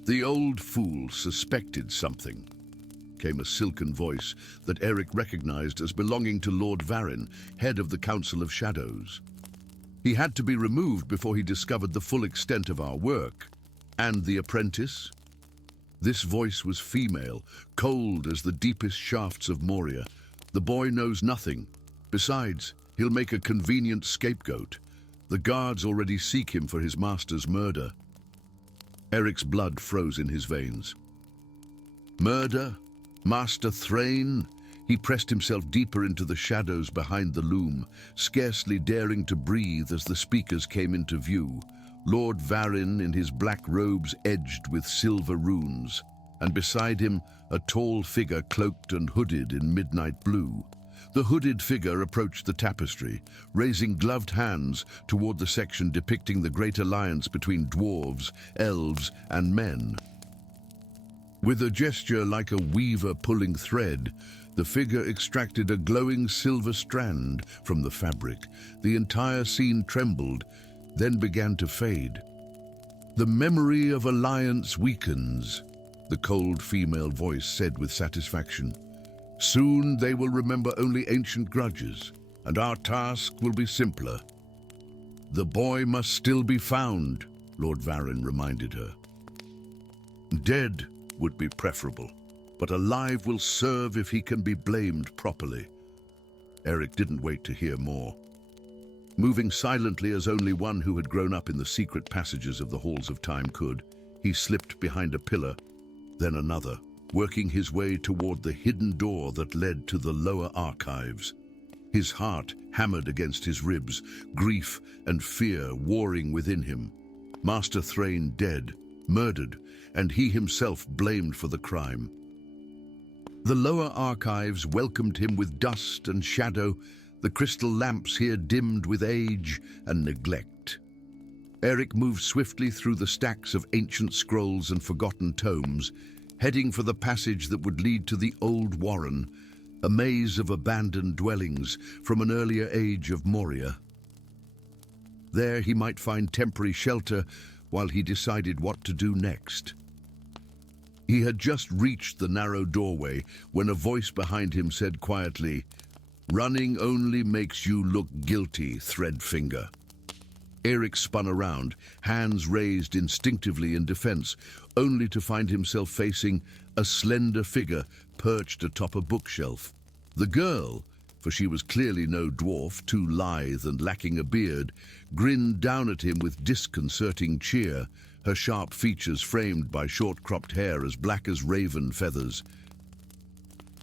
"The old fool suspected something," came a silken voice that Eric recognized as belonging to Lord Varin, head of the Council of Shadows. He had to be removed before he discovered the full extent of our work. "And the apprentice?" This voice was female, cold as the deepest shafts of Moria. "The boy knows nothing. Besides, he'll make a convenient scapegoat. The guards already seek him for his master's murder." Eric's blood froze in his veins. "Murder? Master Thrain?" He pressed himself deeper into the shadows behind the loom, scarcely daring to breathe as the speakers came into view. Lord Varin in his black robes edged with silver runes, and beside him a tall figure cloaked and hooded in midnight blue. The hooded figure approached the tapestry, raising gloved hands toward the section depicting the great alliance between dwarves, elves, and men. With a gesture like a weaver pulling thread, the figure extracted a glowing silver strand from the fabric. The entire scene trembled, then began to fade. "The memory of alliance weakens," the cold female voice said with satisfaction. "Soon they will remember only ancient grudges, and our task will be simpler." "The boy must still be found," Lord Varyn reminded her. "Dead would be preferable, but alive will serve if he can be blamed properly." Eric didn't wait to hear more. Moving silently as only one who had grown up in the secret passages of the halls of time could, he slipped behind a pillar, then another, working his way toward the hidden door that led to the lower archives. His heart hammered against his ribs, grief and fear warring within him. Master Thrain dead, murdered, and he himself blamed for the crime. The lower archives welcomed him with dust and shadow, the crystal lamps here dimmed with age and neglect. Eric moved swiftly through the stacks of ancient scrolls and forgotten tomes, heading for the passage that would lead to the Old Warren, a maze of abandoned dwellings from an earlier age of Moria. There he might find temporary shelter while he decided what to do next. He had just reached the narrow doorway when a voice behind him said quietly, "Running only makes you look guilty, Threadfinger." Eric spun around, hands raised instinctively in defense, only to find himself facing a slender figure perched atop a bookshelf. The girl, for she was clearly no dwarf, too lithe and lacking a beard, grinned down at him with disconcerting cheer, her sharp features framed by short-cropped hair as black as raven feathers.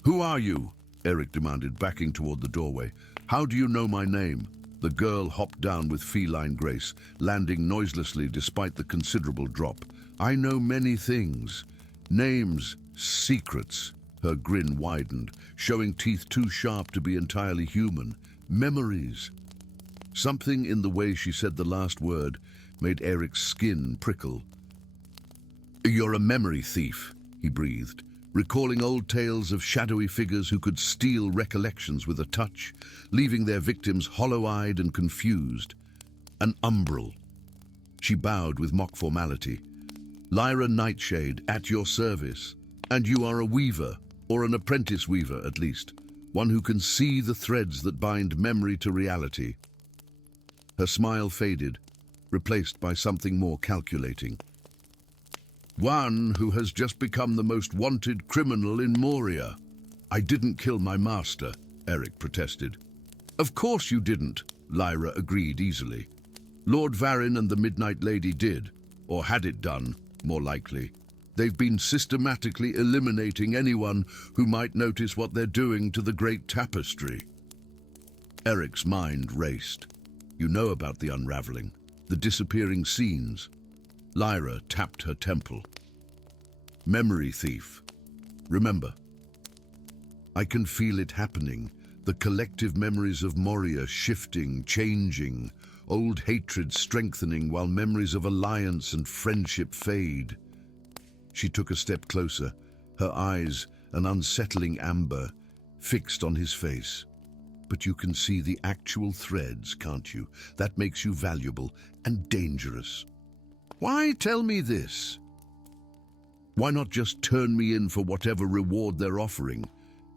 "Who are you?" Eric demanded, backing toward the doorway. "How do you know my name?" The girl hopped down with feline grace, landing noiselessly despite the considerable drop. "I know many things. Names, secrets." Her grin widened, showing teeth too sharp to be entirely human. "Memories." Something in the way she said the last word made Eric's skin prickle. "You're a memory thief," he breathed, recalling old tales of shadowy figures who could steal recollections with a touch, leaving their victims hollow-eyed and confused. "An umbral." She bowed with mock formality. "Lyra Nightshade, at your service. And you are a weaver, or an apprentice weaver at least, one who can see the threads that bind memory to reality." Her smile faded, replaced by something more calculating. "One who has just become the most wanted criminal in Moria." "I didn't kill my master," Eric protested. "Of course you didn't," Lyra agreed easily. "Lord Varyn and the Midnight Lady did, or had it done, more likely. They've been systematically eliminating anyone who might notice what they're doing to the great tapestry." Eric's mind raced. "You know about the unraveling, the disappearing scenes." Lyra tapped her temple. "Memory thief. Remember. I can feel it happening, the collective memories of Moria shifting, changing, old hatred strengthening while memories of alliance and friendship fade." She took a step closer, her eyes, an unsettling amber, fixed on his face. "But you can see the actual threads, can't you? That makes you valuable and dangerous. Why tell me this? Why not just turn me in for whatever reward they're offering?"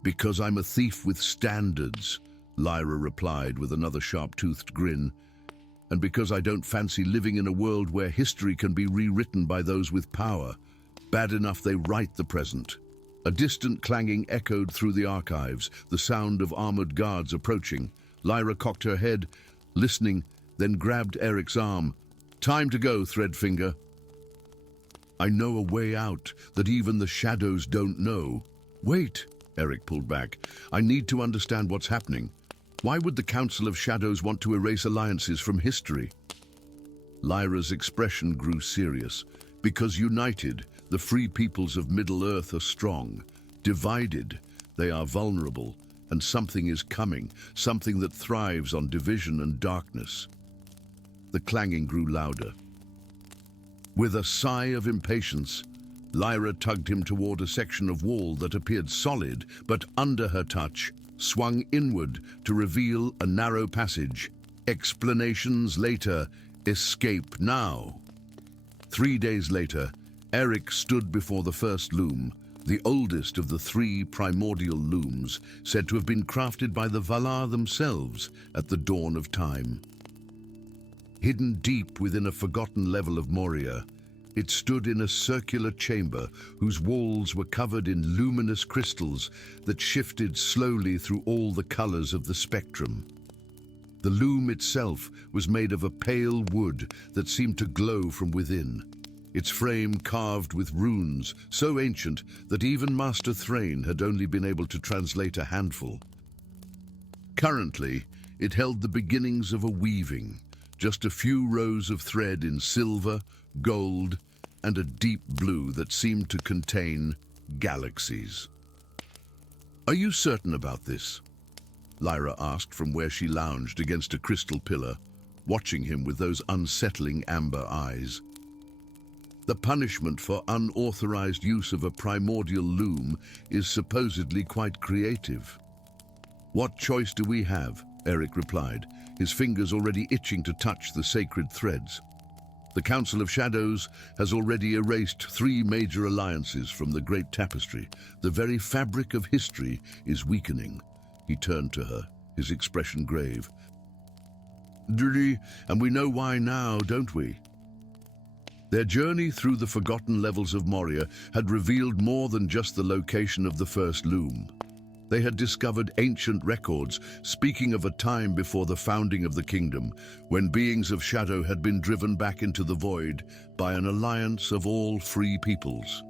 "Because I'm a thief with standards," Lyra replied with another sharp-toothed grin. "And because I don't fancy living in a world where history can be rewritten by those with power. Bad enough they write the present." A distant clanging echoed through the archives, the sound of armored guards approaching. Lyra cocked her head, listening, then grabbed Eric's arm. "Time to go, Threadfinger. I know a way out that even the shadows don't know." "Wait," Eric pulled back. "I need to understand what's happening. Why would the Council of Shadows want to erase alliances from history?" Lyra's expression grew serious. "Because united, the free peoples of Middle-earth are strong. Divided, they are vulnerable, and something is coming, something that thrives on division and darkness." The clanging grew louder. With a sigh of impatience, Lyra tugged him toward a section of wall that appeared solid, but under her touch, swung inward to reveal a narrow passage. Explanations later, escape now. 3 days later, Eric stood before the first loom, the oldest of the 3 primordial looms, said to have been crafted by the Valar themselves at the dawn of time. Hidden deep within a forgotten level of Moria, it stood in a circular chamber whose walls were covered in luminous crystals that shifted slowly through all the colors of the spectrum. The loom itself was made of a pale wood that seemed to glow from within, its frame carved with runes so ancient that even Master Thrain had only been able to translate a handful. Currently, it held the beginnings of a weaving, just a few rows of thread in silver, gold, and a deep blue that seemed to contain galaxies. "Are you certain about this?" Lyra asked from where she lounged against a crystal pillar, watching him with those unsettling amber eyes. The punishment for unauthorized use of a primordial loom is supposedly quite creative. "What choice do we have?" Eric replied, his fingers already itching to touch the sacred threads. "The Council of Shadows has already erased 3 major alliances from the great tapestry. The very fabric of history is weakening." He turned to her, his expression grave. "And we know why now, don't we?" Their journey through the forgotten levels of Moria had revealed more than just the location of the first loom. They had discovered ancient records speaking of a time before the founding of the kingdom, when beings of shadow had been driven back into the void by an alliance of all free peoples.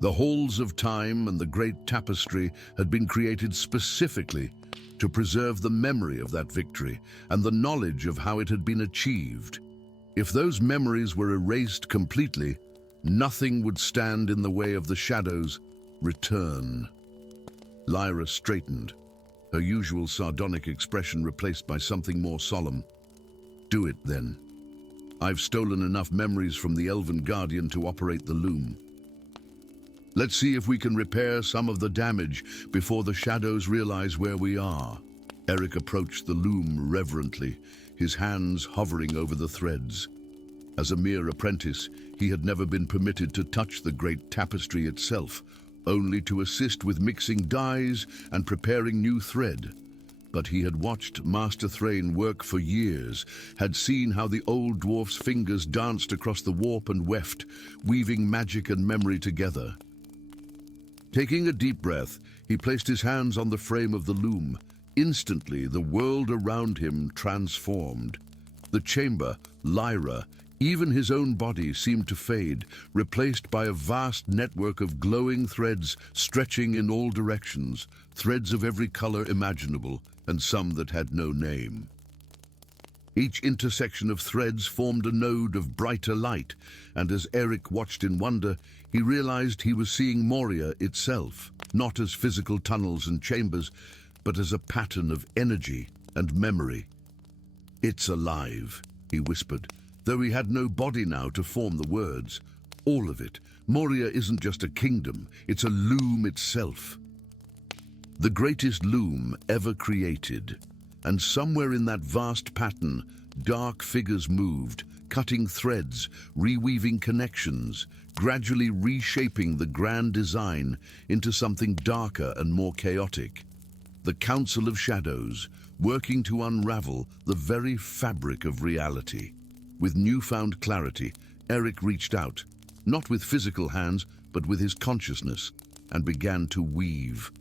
The halls of time and the great tapestry had been created specifically to preserve the memory of that victory and the knowledge of how it had been achieved. If those memories were erased completely, nothing would stand in the way of the shadows' return. Lyra straightened, her usual sardonic expression replaced by something more solemn. "Do it, then. I've stolen enough memories from the Elven Guardian to operate the loom. Let's see if we can repair some of the damage before the shadows realize where we are." Eric approached the loom reverently, his hands hovering over the threads. As a mere apprentice, he had never been permitted to touch the great tapestry itself, only to assist with mixing dyes and preparing new thread. But he had watched Master Thrain work for years, had seen how the old dwarf's fingers danced across the warp and weft, weaving magic and memory together. Taking a deep breath, he placed his hands on the frame of the loom. Instantly, the world around him transformed. The chamber, Lyra, even his own body seemed to fade, replaced by a vast network of glowing threads stretching in all directions, threads of every color imaginable, and some that had no name. Each intersection of threads formed a node of brighter light, and as Eric watched in wonder, he realized he was seeing Moria itself, not as physical tunnels and chambers, but as a pattern of energy and memory. "It's alive," he whispered, though he had no body now to form the words. "All of it. Moria isn't just a kingdom, it's a loom itself. The greatest loom ever created. And somewhere in that vast pattern, dark figures moved, cutting threads, reweaving connections, gradually reshaping the grand design into something darker and more chaotic. The Council of Shadows, working to unravel the very fabric of reality." With newfound clarity, Eric reached out, not with physical hands, but with his consciousness, and began to weave.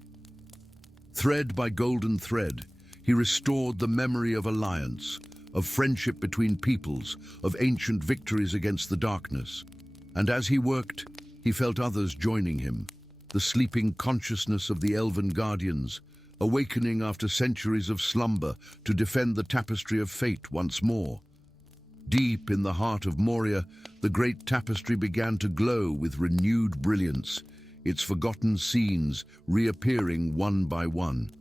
Thread by golden thread, he restored the memory of alliance, of friendship between peoples, of ancient victories against the darkness. And as he worked, he felt others joining him, the sleeping consciousness of the Elven Guardians, awakening after centuries of slumber to defend the tapestry of fate once more. Deep in the heart of Moria, the great tapestry began to glow with renewed brilliance, its forgotten scenes reappearing one by one.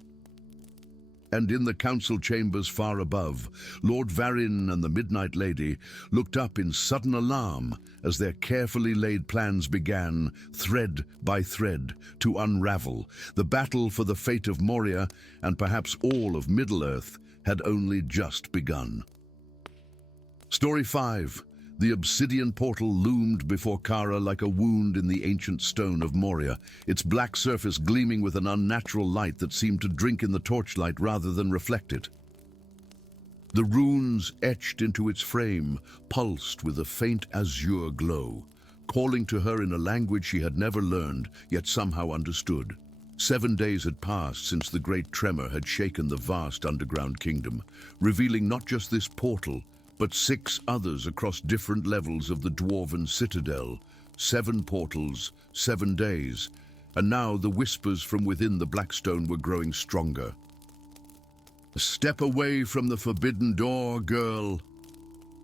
And in the council chambers far above, Lord Varin and the Midnight Lady looked up in sudden alarm as their carefully laid plans began, thread by thread, to unravel. The battle for the fate of Moria, and perhaps all of Middle-earth, had only just begun. Story 5. The obsidian portal loomed before Kara like a wound in the ancient stone of Moria, its black surface gleaming with an unnatural light that seemed to drink in the torchlight rather than reflect it. The runes etched into its frame pulsed with a faint azure glow, calling to her in a language she had never learned, yet somehow understood. 7 days had passed since the great tremor had shaken the vast underground kingdom, revealing not just this portal, but 6 others across different levels of the dwarven citadel. 7 portals, 7 days, and now the whispers from within the Blackstone were growing stronger. "Step away from the forbidden door, girl."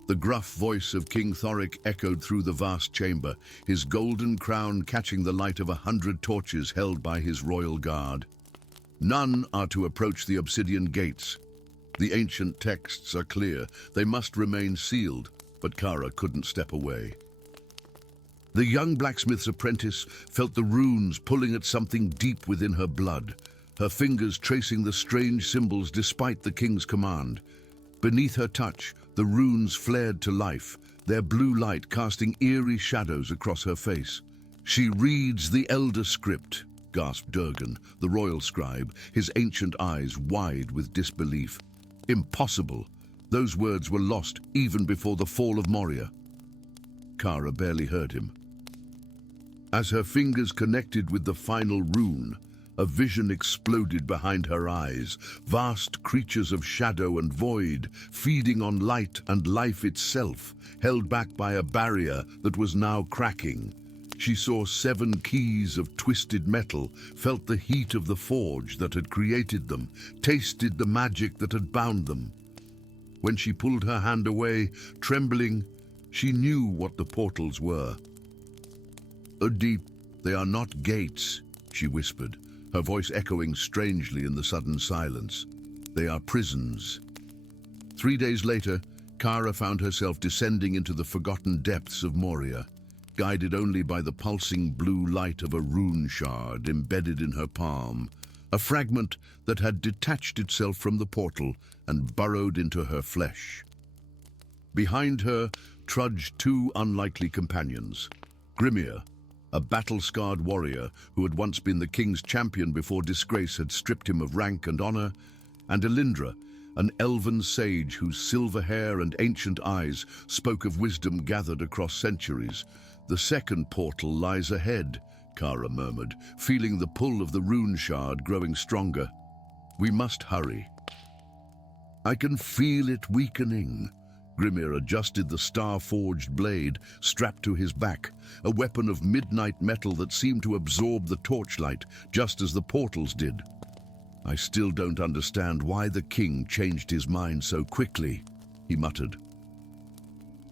The gruff voice of King Thoric echoed through the vast chamber, his golden crown catching the light of 100 torches held by his royal guard. None are to approach the obsidian gates. The ancient texts are clear. They must remain sealed, but Kara couldn't step away. The young blacksmith's apprentice felt the runes pulling at something deep within her blood, her fingers tracing the strange symbols despite the king's command. Beneath her touch, the runes flared to life, their blue light casting eerie shadows across her face. "She reads the Elder Script," gasped Durgan, the royal scribe, his ancient eyes wide with disbelief. Impossible. Those words were lost even before the fall of Moria. Kara barely heard him. As her fingers connected with the final rune, a vision exploded behind her eyes, vast creatures of shadow and void, feeding on light and life itself, held back by a barrier that was now cracking. She saw 7 keys of twisted metal, felt the heat of the forge that had created them, tasted the magic that had bound them. When she pulled her hand away, trembling, she knew what the portals were. "Deep, they are not gates," she whispered, her voice echoing strangely in the sudden silence. "They are prisons." 3 days later, Kara found herself descending into the forgotten depths of Moria, guided only by the pulsing blue light of a rune shard embedded in her palm, a fragment that had detached itself from the portal and burrowed into her flesh. Behind her trudged 2 unlikely companions: Grimir, a battle-scarred warrior who had once been the king's champion before disgrace had stripped him of rank and honor, and Elindra, an elven sage whose silver hair and ancient eyes spoke of wisdom gathered across centuries. "The second portal lies ahead," Kara murmured, feeling the pull of the rune shard growing stronger. "We must hurry." "I can feel it weakening." Grimir adjusted the star-forged blade strapped to his back, a weapon of midnight metal that seemed to absorb the torchlight, just as the portals did. "I still don't understand why the king changed his mind so quickly," he muttered.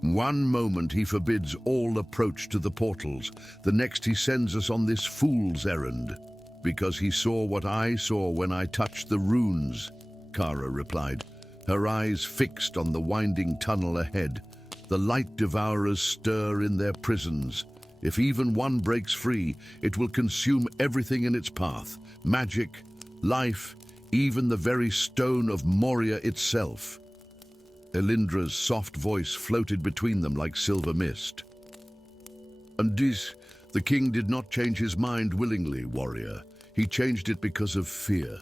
"One moment he forbids all approach to the portals, the next he sends us on this fool's errand. Because he saw what I saw when I touched the runes," Kara replied, her eyes fixed on the winding tunnel ahead. "The light devourers stir in their prisons. If even one breaks free, it will consume everything in its path: magic, life, even the very stone of Moria itself." Elindra's soft voice floated between them like silver mist. "And this, the king did not change his mind willingly, warrior. He changed it because of fear.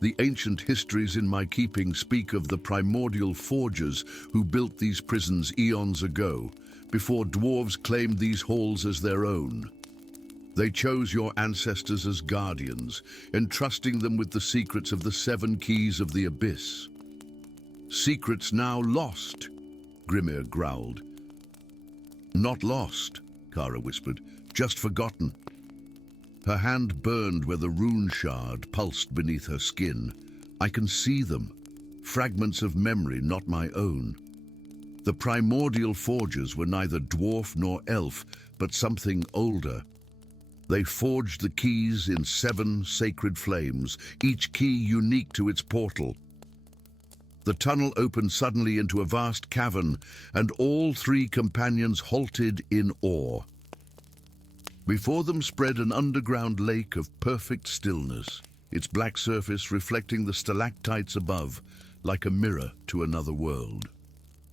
The ancient histories in my keeping speak of the primordial forgers who built these prisons eons ago, before dwarves claimed these halls as their own. They chose your ancestors as guardians, entrusting them with the secrets of the 7 keys of the abyss." "Secrets now lost," Grimir growled. "Not lost," Kara whispered, "just forgotten." Her hand burned where the rune shard pulsed beneath her skin. "I can see them, fragments of memory not my own. The primordial forgers were neither dwarf nor elf, but something older. They forged the keys in 7 sacred flames, each key unique to its portal. The tunnel opened suddenly into a vast cavern, and all 3 companions halted in awe. Before them spread an underground lake of perfect stillness, its black surface reflecting the stalactites above, like a mirror to another world.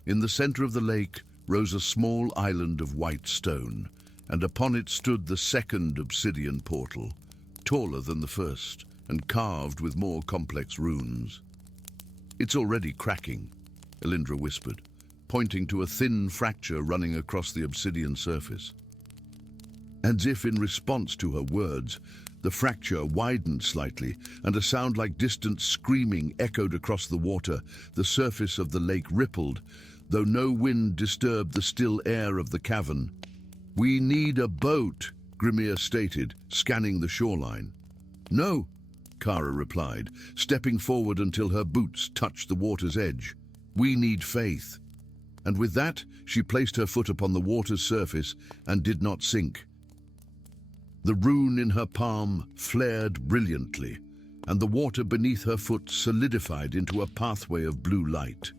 In the center of the lake rose a small island of white stone, and upon it stood the second obsidian portal, taller than the first and carved with more complex runes. "It's already cracking," Elindra whispered, pointing to a thin fracture running across the obsidian surface. As if in response to her words, the fracture widened slightly, and a sound like distant screaming echoed across the water. The surface of the lake rippled, though no wind disturbed the still air of the cavern. "We need a boat," Grimir stated, scanning the shoreline. "No," Kara replied, stepping forward until her boots touched the water's edge. "We need faith." And with that, she placed her foot upon the water's surface and did not sink. The rune in her palm flared brilliantly, and the water beneath her foot solidified into a pathway of blue light.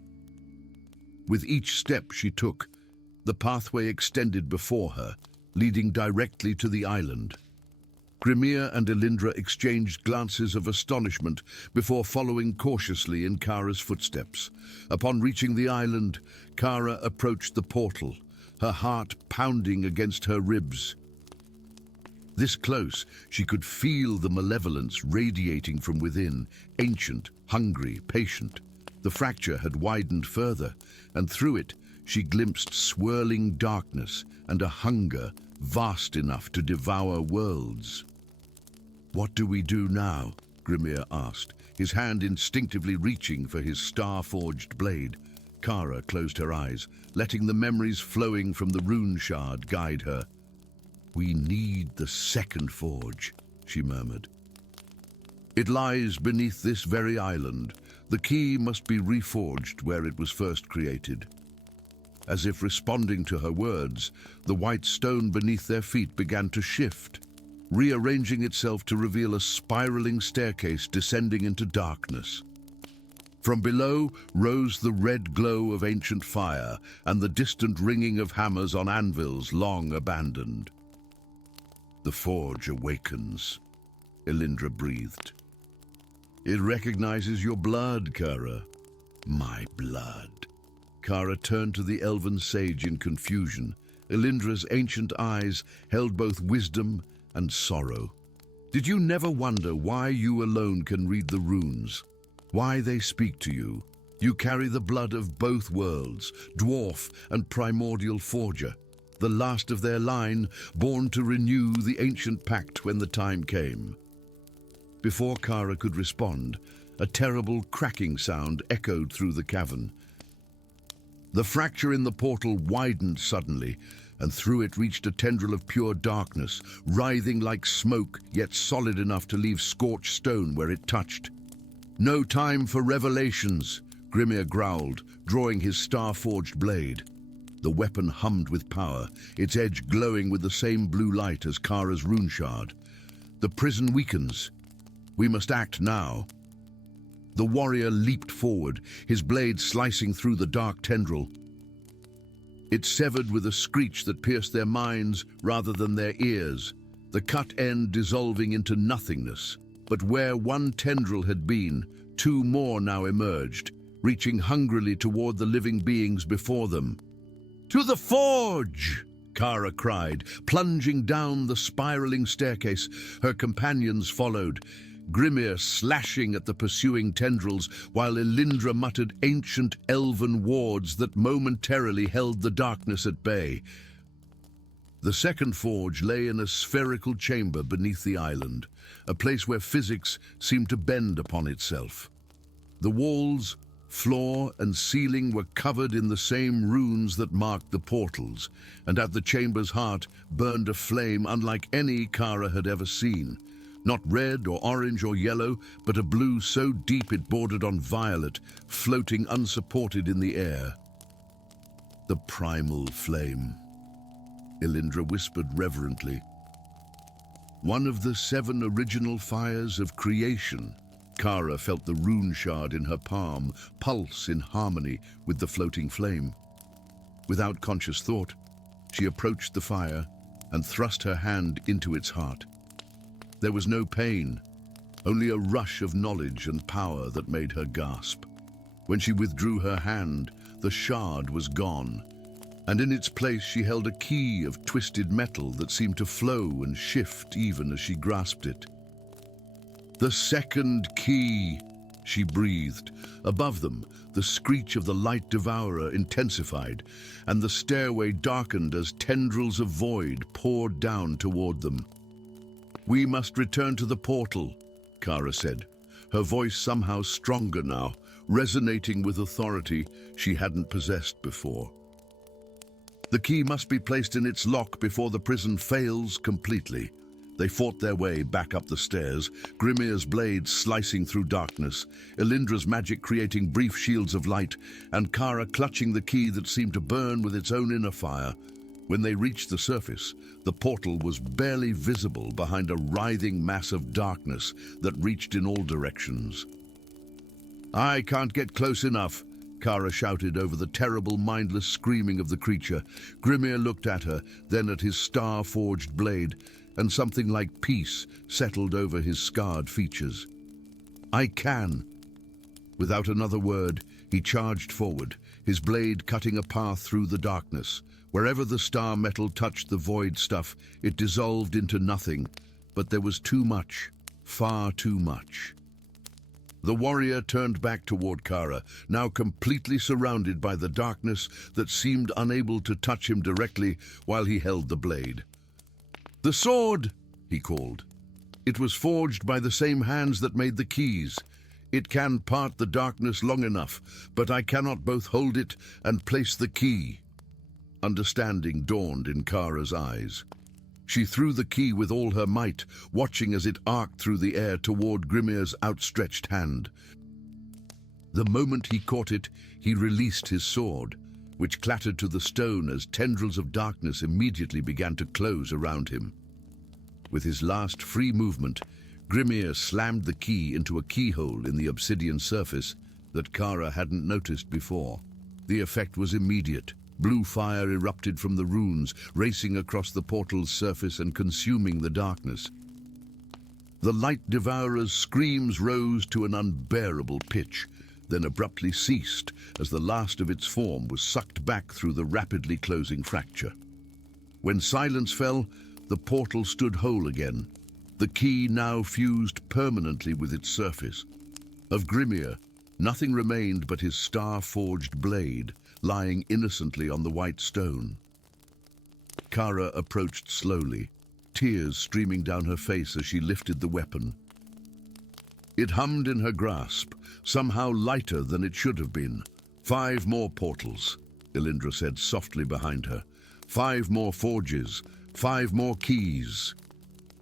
With each step she took, the pathway extended before her, leading directly to the island. Grimir and Elindra exchanged glances of astonishment before following cautiously in Kara's footsteps. Upon reaching the island, Kara approached the portal, her heart pounding against her ribs. This close, she could feel the malevolence radiating from within, ancient, hungry, patient. The fracture had widened further, and through it she glimpsed swirling darkness and a hunger vast enough to devour worlds. "What do we do now?" Grimir asked, his hand instinctively reaching for his star-forged blade. Kara closed her eyes, letting the memories flowing from the rune shard guide her. "We need the second forge," she murmured. "It lies beneath this very island. The key must be reforged where it was first created." As if responding to her words, the white stone beneath their feet began to shift, rearranging itself to reveal a spiraling staircase descending into darkness. From below rose the red glow of ancient fire and the distant ringing of hammers on anvils long abandoned. "The forge awakens," Elindra breathed. "It recognizes your blood, Kara." "My blood." Kara turned to the elven sage in confusion. Elindra's ancient eyes held both wisdom and sorrow. "Did you never wonder why you alone can read the runes? Why they speak to you? You carry the blood of both worlds, dwarf and primordial forger, the last of their line, born to renew the ancient pact when the time came." Before Kara could respond, a terrible cracking sound echoed through the cavern. The fracture in the portal widened suddenly, and through it reached a tendril of pure darkness, writhing like smoke, yet solid enough to leave scorched stone where it touched. "No time for revelations," Grimir growled, drawing his star-forged blade. The weapon hummed with power, its edge glowing with the same blue light as Kara's rune shard. "The prison weakens. We must act now." The warrior leaped forward, his blade slicing through the dark tendril. It severed with a screech that pierced their minds rather than their ears, the cut end dissolving into nothingness. But where one tendril had been, 2 more now emerged, reaching hungrily toward the living beings before them. "To the forge!" Kara cried, plunging down the spiraling staircase. Her companions followed, Grimir slashing at the pursuing tendrils, while Elindra muttered ancient elven wards that momentarily held the darkness at bay. The second forge lay in a spherical chamber beneath the island, a place where physics seemed to bend upon itself. The walls, floor, and ceiling were covered in the same runes that marked the portals, and at the chamber's heart burned a flame unlike any Kara had ever seen. Not red or orange or yellow, but a blue so deep it bordered on violet, floating unsupported in the air. "The primal flame," Elindra whispered reverently. One of the 7 original fires of creation. Kara felt the rune shard in her palm pulse in harmony with the floating flame. Without conscious thought, she approached the fire and thrust her hand into its heart. There was no pain, only a rush of knowledge and power that made her gasp. When she withdrew her hand, the shard was gone, and in its place she held a key of twisted metal that seemed to flow and shift even as she grasped it. "The second key," she breathed. Above them, the screech of the light devourer intensified, and the stairway darkened as tendrils of void poured down toward them. "We must return to the portal," Kara said, her voice somehow stronger now, resonating with authority she hadn't possessed before. "The key must be placed in its lock before the prison fails completely." They fought their way back up the stairs, Grimir's blade slicing through darkness, Elindra's magic creating brief shields of light, and Kara clutching the key that seemed to burn with its own inner fire. When they reached the surface, the portal was barely visible behind a writhing mass of darkness that reached in all directions. "I can't get close enough," Kara shouted over the terrible, mindless screaming of the creature. Grimir looked at her, then at his star-forged blade, and something like peace settled over his scarred features. "I can." Without another word, he charged forward, his blade cutting a path through the darkness. Wherever the star metal touched the void stuff, it dissolved into nothing, but there was too much, far too much. The warrior turned back toward Kara, now completely surrounded by the darkness that seemed unable to touch him directly while he held the blade. "The sword!" he called. "It was forged by the same hands that made the keys. It can part the darkness long enough, but I cannot both hold it and place the key." Understanding dawned in Kara's eyes. She threw the key with all her might, watching as it arced through the air toward Grimir's outstretched hand. The moment he caught it, he released his sword, which clattered to the stone as tendrils of darkness immediately began to close around him. With his last free movement, Grimir slammed the key into a keyhole in the obsidian surface that Kara hadn't noticed before. The effect was immediate. Blue fire erupted from the runes, racing across the portal's surface and consuming the darkness. The light devourer's screams rose to an unbearable pitch, then abruptly ceased as the last of its form was sucked back through the rapidly closing fracture. When silence fell, the portal stood whole again, the key now fused permanently with its surface. Of Grimir, nothing remained but his star-forged blade, lying innocently on the white stone. Kara approached slowly, tears streaming down her face as she lifted the weapon. It hummed in her grasp, somehow lighter than it should have been. 5 more portals, Elindra said softly behind her. 5 more forges, 5 more keys.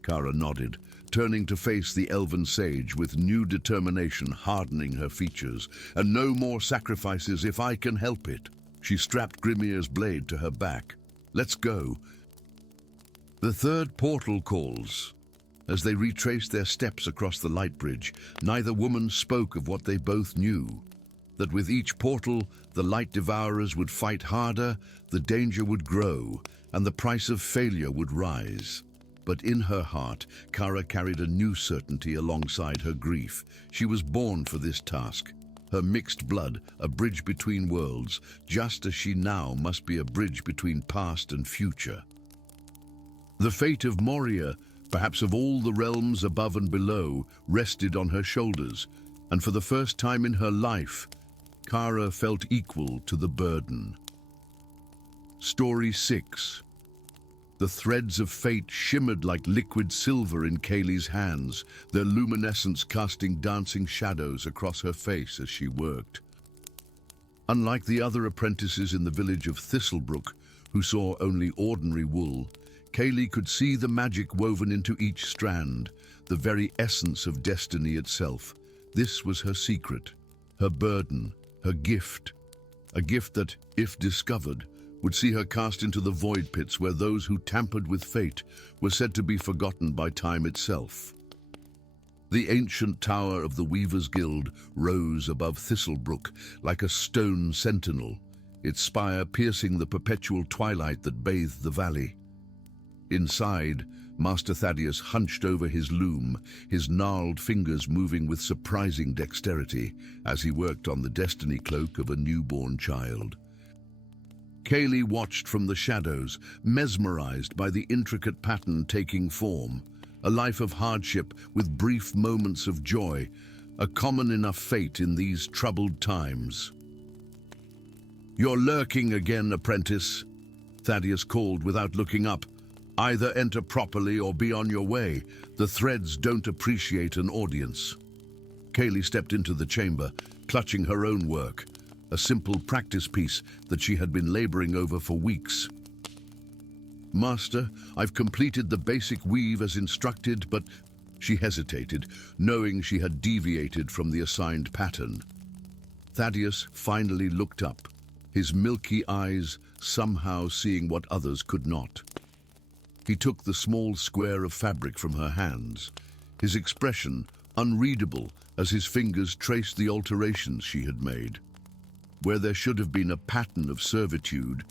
Kara nodded, turning to face the elven sage with new determination hardening her features. "And no more sacrifices if I can help it." She strapped Grimir's blade to her back. "Let's go." The 3rd portal calls. As they retraced their steps across the light bridge, neither woman spoke of what they both knew. That with each portal, the light devourers would fight harder, the danger would grow, and the price of failure would rise. But in her heart, Kara carried a new certainty alongside her grief. She was born for this task. Her mixed blood, a bridge between worlds, just as she now must be a bridge between past and future. The fate of Moria, perhaps of all the realms above and below, rested on her shoulders, and for the first time in her life, Kara felt equal to the burden. Story 6. The threads of fate shimmered like liquid silver in Kayleigh's hands, their luminescence casting dancing shadows across her face as she worked. Unlike the other apprentices in the village of Thistlebrook, who saw only ordinary wool, Kayleigh could see the magic woven into each strand, the very essence of destiny itself. This was her secret, her burden, her gift, a gift that, if discovered, would see her cast into the void pits where those who tampered with fate were said to be forgotten by time itself. The ancient tower of the Weavers' Guild rose above Thistlebrook like a stone sentinel, its spire piercing the perpetual twilight that bathed the valley. Inside, Master Thaddeus hunched over his loom, his gnarled fingers moving with surprising dexterity as he worked on the destiny cloak of a newborn child. Kaylee watched from the shadows, mesmerized by the intricate pattern taking form, a life of hardship with brief moments of joy, a common enough fate in these troubled times. "You're lurking again, apprentice," Thaddeus called without looking up. "Either enter properly or be on your way. The threads don't appreciate an audience." Kaylee stepped into the chamber, clutching her own work, a simple practice piece that she had been laboring over for weeks. "Master, I've completed the basic weave as instructed, but—" She hesitated, knowing she had deviated from the assigned pattern. Thaddeus finally looked up, his milky eyes somehow seeing what others could not. He took the small square of fabric from her hands, his expression unreadable as his fingers traced the alterations she had made. Where there should have been a pattern of servitude,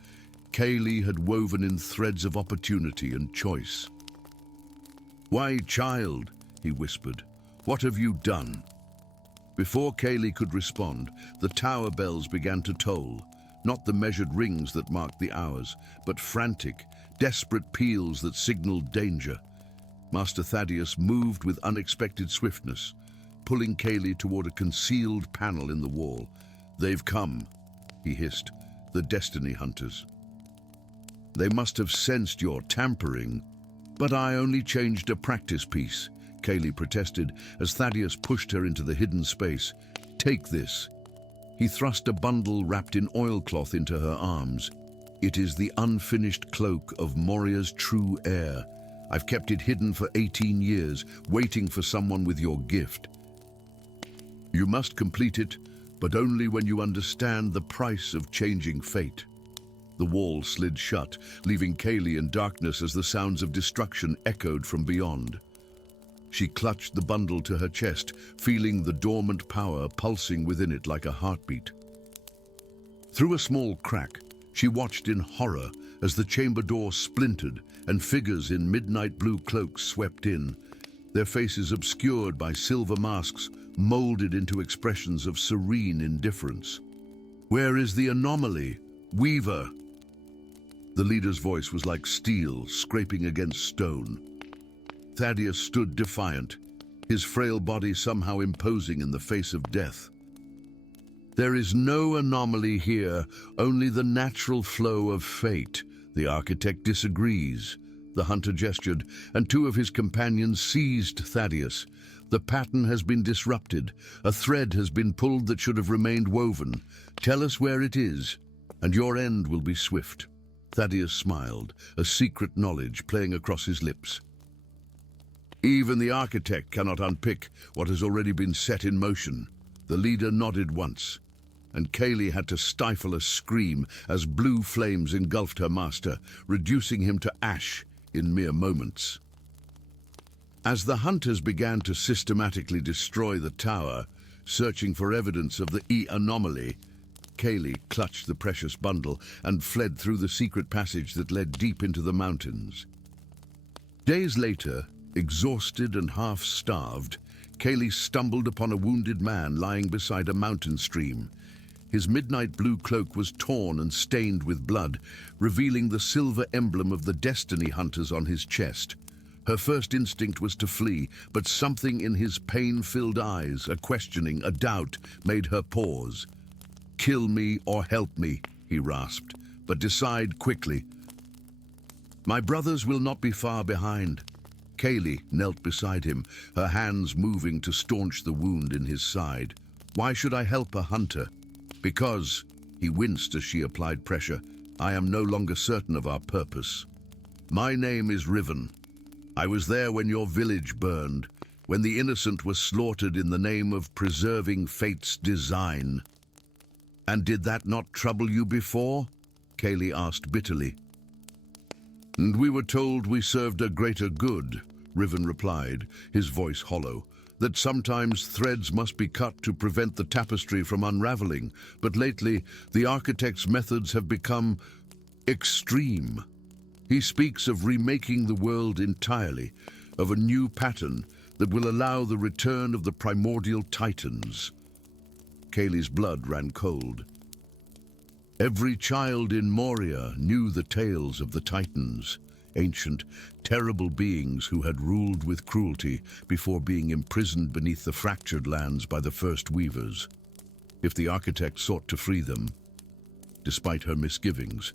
Kaylee had woven in threads of opportunity and choice. "Why, child," he whispered, "what have you done?" Before Kaylee could respond, the tower bells began to toll, not the measured rings that marked the hours, but frantic, desperate peals that signaled danger. Master Thaddeus moved with unexpected swiftness, pulling Kaylee toward a concealed panel in the wall. "They've come," he hissed, "the Destiny Hunters. They must have sensed your tampering." "But I only changed a practice piece," Kaylee protested as Thaddeus pushed her into the hidden space. "Take this." He thrust a bundle wrapped in oilcloth into her arms. "It is the unfinished cloak of Moria's true heir. I've kept it hidden for 18 years, waiting for someone with your gift. You must complete it, but only when you understand the price of changing fate." The wall slid shut, leaving Kaylee in darkness as the sounds of destruction echoed from beyond. She clutched the bundle to her chest, feeling the dormant power pulsing within it like a heartbeat. Through a small crack, she watched in horror as the chamber door splintered and figures in midnight blue cloaks swept in, their faces obscured by silver masks molded into expressions of serene indifference. "Where is the anomaly? Weaver!" The leader's voice was like steel scraping against stone. Thaddeus stood defiant, his frail body somehow imposing in the face of death. "There is no anomaly here, only the natural flow of fate." The architect disagrees. The hunter gestured, and two of his companions seized Thaddeus. "The pattern has been disrupted. A thread has been pulled that should have remained woven. Tell us where it is, and your end will be swift." Thaddeus smiled, a secret knowledge playing across his lips. "Even the architect cannot unpick what has already been set in motion." The leader nodded once, and Kaylee had to stifle a scream as blue flames engulfed her master, reducing him to ash in mere moments. As the hunters began to systematically destroy the tower, searching for evidence of the anomaly, Kaylee clutched the precious bundle and fled through the secret passage that led deep into the mountains. Days later, exhausted and half-starved, Kaylee stumbled upon a wounded man lying beside a mountain stream. His midnight blue cloak was torn and stained with blood, revealing the silver emblem of the Destiny Hunters on his chest. Her first instinct was to flee, but something in his pain-filled eyes, a questioning, a doubt, made her pause. "Kill me or help me," he rasped, "but decide quickly." "My brothers will not be far behind." Kaylee knelt beside him, her hands moving to staunch the wound in his side. "Why should I help a hunter?" "Because," he winced as she applied pressure, "I am no longer certain of our purpose. My name is Riven. I was there when your village burned, when the innocent were slaughtered in the name of preserving fate's design. And did that not trouble you before?" Kaylee asked bitterly. And we were told we served a greater good, Riven replied, his voice hollow, that sometimes threads must be cut to prevent the tapestry from unraveling, but lately the architect's methods have become extreme. He speaks of remaking the world entirely, of a new pattern that will allow the return of the primordial titans. Kaylee's blood ran cold. Every child in Moria knew the tales of the titans, ancient, terrible beings who had ruled with cruelty before being imprisoned beneath the fractured lands by the first weavers. If the architect sought to free them, despite her misgivings,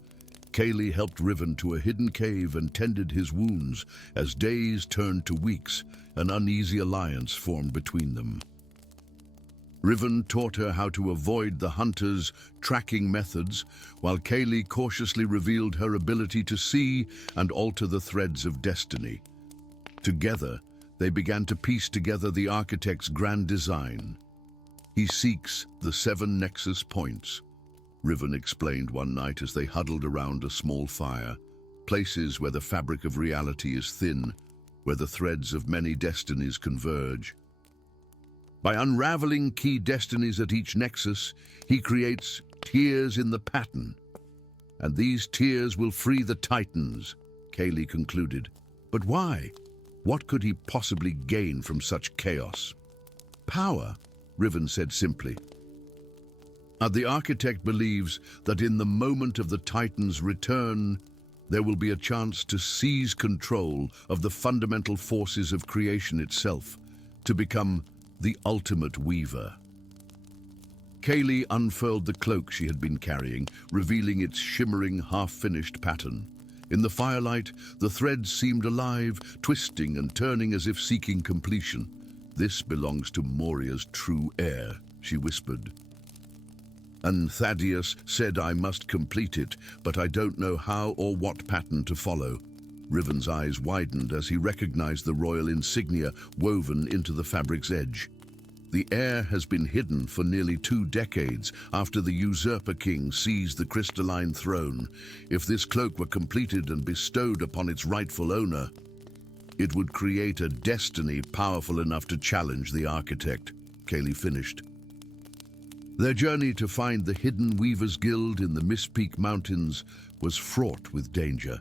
Kaylee helped Riven to a hidden cave and tended his wounds as days turned to weeks. An uneasy alliance formed between them. Riven taught her how to avoid the hunter's tracking methods, while Kaylee cautiously revealed her ability to see and alter the threads of destiny. Together, they began to piece together the architect's grand design. He seeks the 7 nexus points, Riven explained one night as they huddled around a small fire, places where the fabric of reality is thin, where the threads of many destinies converge. By unraveling key destinies at each nexus, he creates tiers in the pattern. And these tiers will free the titans, Kaylee concluded. But why? What could he possibly gain from such chaos? Power, Riven said simply. The architect believes that in the moment of the Titan's return, there will be a chance to seize control of the fundamental forces of creation itself, to become the ultimate weaver. Kaylee unfurled the cloak she had been carrying, revealing its shimmering, half-finished pattern. In the firelight, the threads seemed alive, twisting and turning as if seeking completion. This belongs to Moria's true heir, she whispered. And Thaddeus said I must complete it, but I don't know how or what pattern to follow. Riven's eyes widened as he recognized the royal insignia woven into the fabric's edge. The heir has been hidden for nearly 2 decades after the usurper king seized the crystalline throne. If this cloak were completed and bestowed upon its rightful owner, it would create a destiny powerful enough to challenge the architect, Kaylee finished. Their journey to find the hidden Weavers Guild in the Mistpeak Mountains was fraught with danger.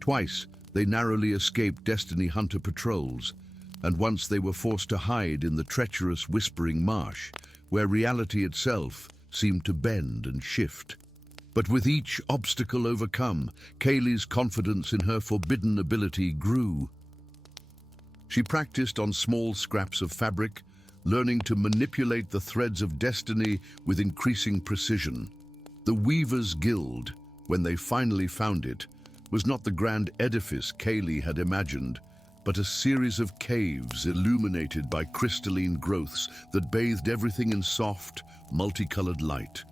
Twice, they narrowly escaped Destiny Hunter patrols, and once they were forced to hide in the treacherous Whispering Marsh, where reality itself seemed to bend and shift. But with each obstacle overcome, Kaylee's confidence in her forbidden ability grew. She practiced on small scraps of fabric, learning to manipulate the threads of destiny with increasing precision. The Weavers Guild, when they finally found it, was not the grand edifice Kaylee had imagined, but a series of caves illuminated by crystalline growths that bathed everything in soft, multicolored light.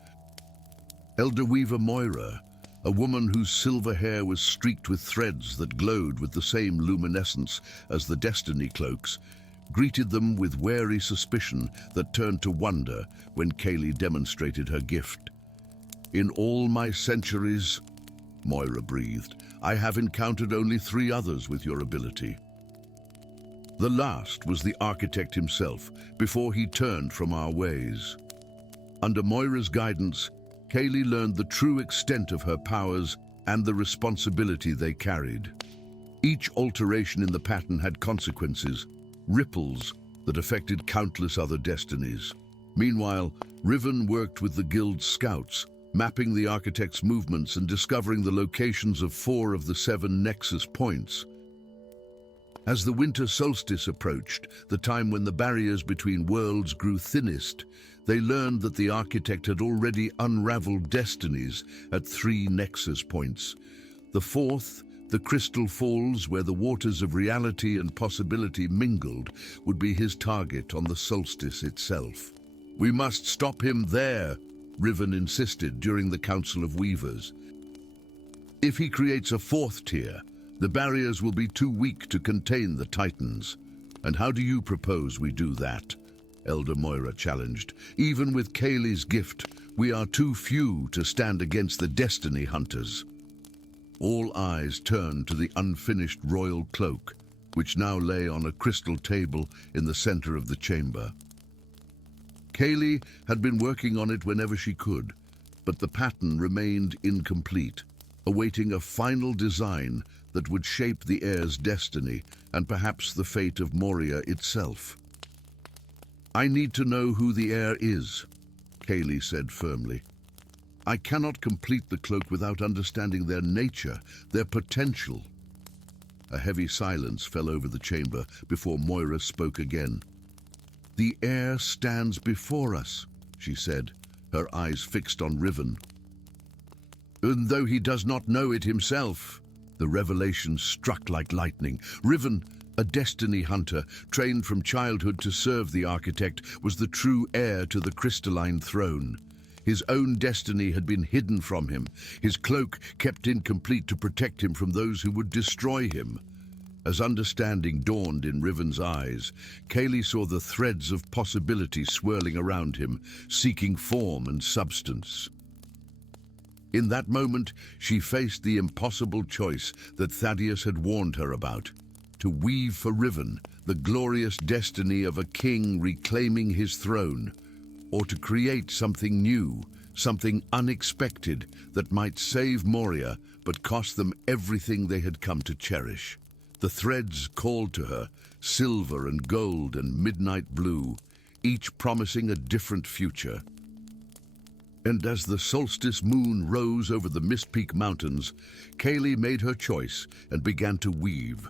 Elder Weaver Moira, a woman whose silver hair was streaked with threads that glowed with the same luminescence as the destiny cloaks, greeted them with wary suspicion that turned to wonder when Kaylee demonstrated her gift. In all my centuries, Moira breathed, I have encountered only 3 others with your ability. The last was the architect himself, before he turned from our ways. Under Moira's guidance, Kaylee learned the true extent of her powers and the responsibility they carried. Each alteration in the pattern had consequences, ripples that affected countless other destinies. Meanwhile, Riven worked with the Guild's scouts, mapping the architect's movements and discovering the locations of 4 of the 7 nexus points. As the winter solstice approached, the time when the barriers between worlds grew thinnest, they learned that the architect had already unraveled destinies at 3 nexus points. The 4th, the Crystal Falls, where the waters of reality and possibility mingled, would be his target on the solstice itself. We must stop him there, Riven insisted during the Council of Weavers. If he creates a 4th tier, the barriers will be too weak to contain the Titans. And how do you propose we do that? Elder Moira challenged. Even with Kaylee's gift, We are too few to stand against the destiny hunters. All eyes turned to the unfinished royal cloak, which now lay on a crystal table in the center of the chamber. Kaylee had been working on it whenever she could, but the pattern remained incomplete, awaiting a final design that would shape the heir's destiny and perhaps the fate of Moria itself. "I need to know who the heir is," Kaylee said firmly. "I cannot complete the cloak without understanding their nature, their potential." A heavy silence fell over the chamber before Moira spoke again. "The heir stands before us," she said, her eyes fixed on Riven. "And though he does not know it himself," the revelation struck like lightning. Riven, a destiny hunter, trained from childhood to serve the architect, was the true heir to the crystalline throne. His own destiny had been hidden from him, his cloak kept incomplete to protect him from those who would destroy him. As understanding dawned in Riven's eyes, Kaylee saw the threads of possibility swirling around him, seeking form and substance. In that moment, she faced the impossible choice that Thaddeus had warned her about: to weave for Riven the glorious destiny of a king reclaiming his throne, or to create something new, something unexpected that might save Moria but cost them everything they had come to cherish. The threads called to her, silver and gold and midnight blue, each promising a different future. And as the solstice moon rose over the Mist Peak Mountains, Kaylee made her choice and began to weave.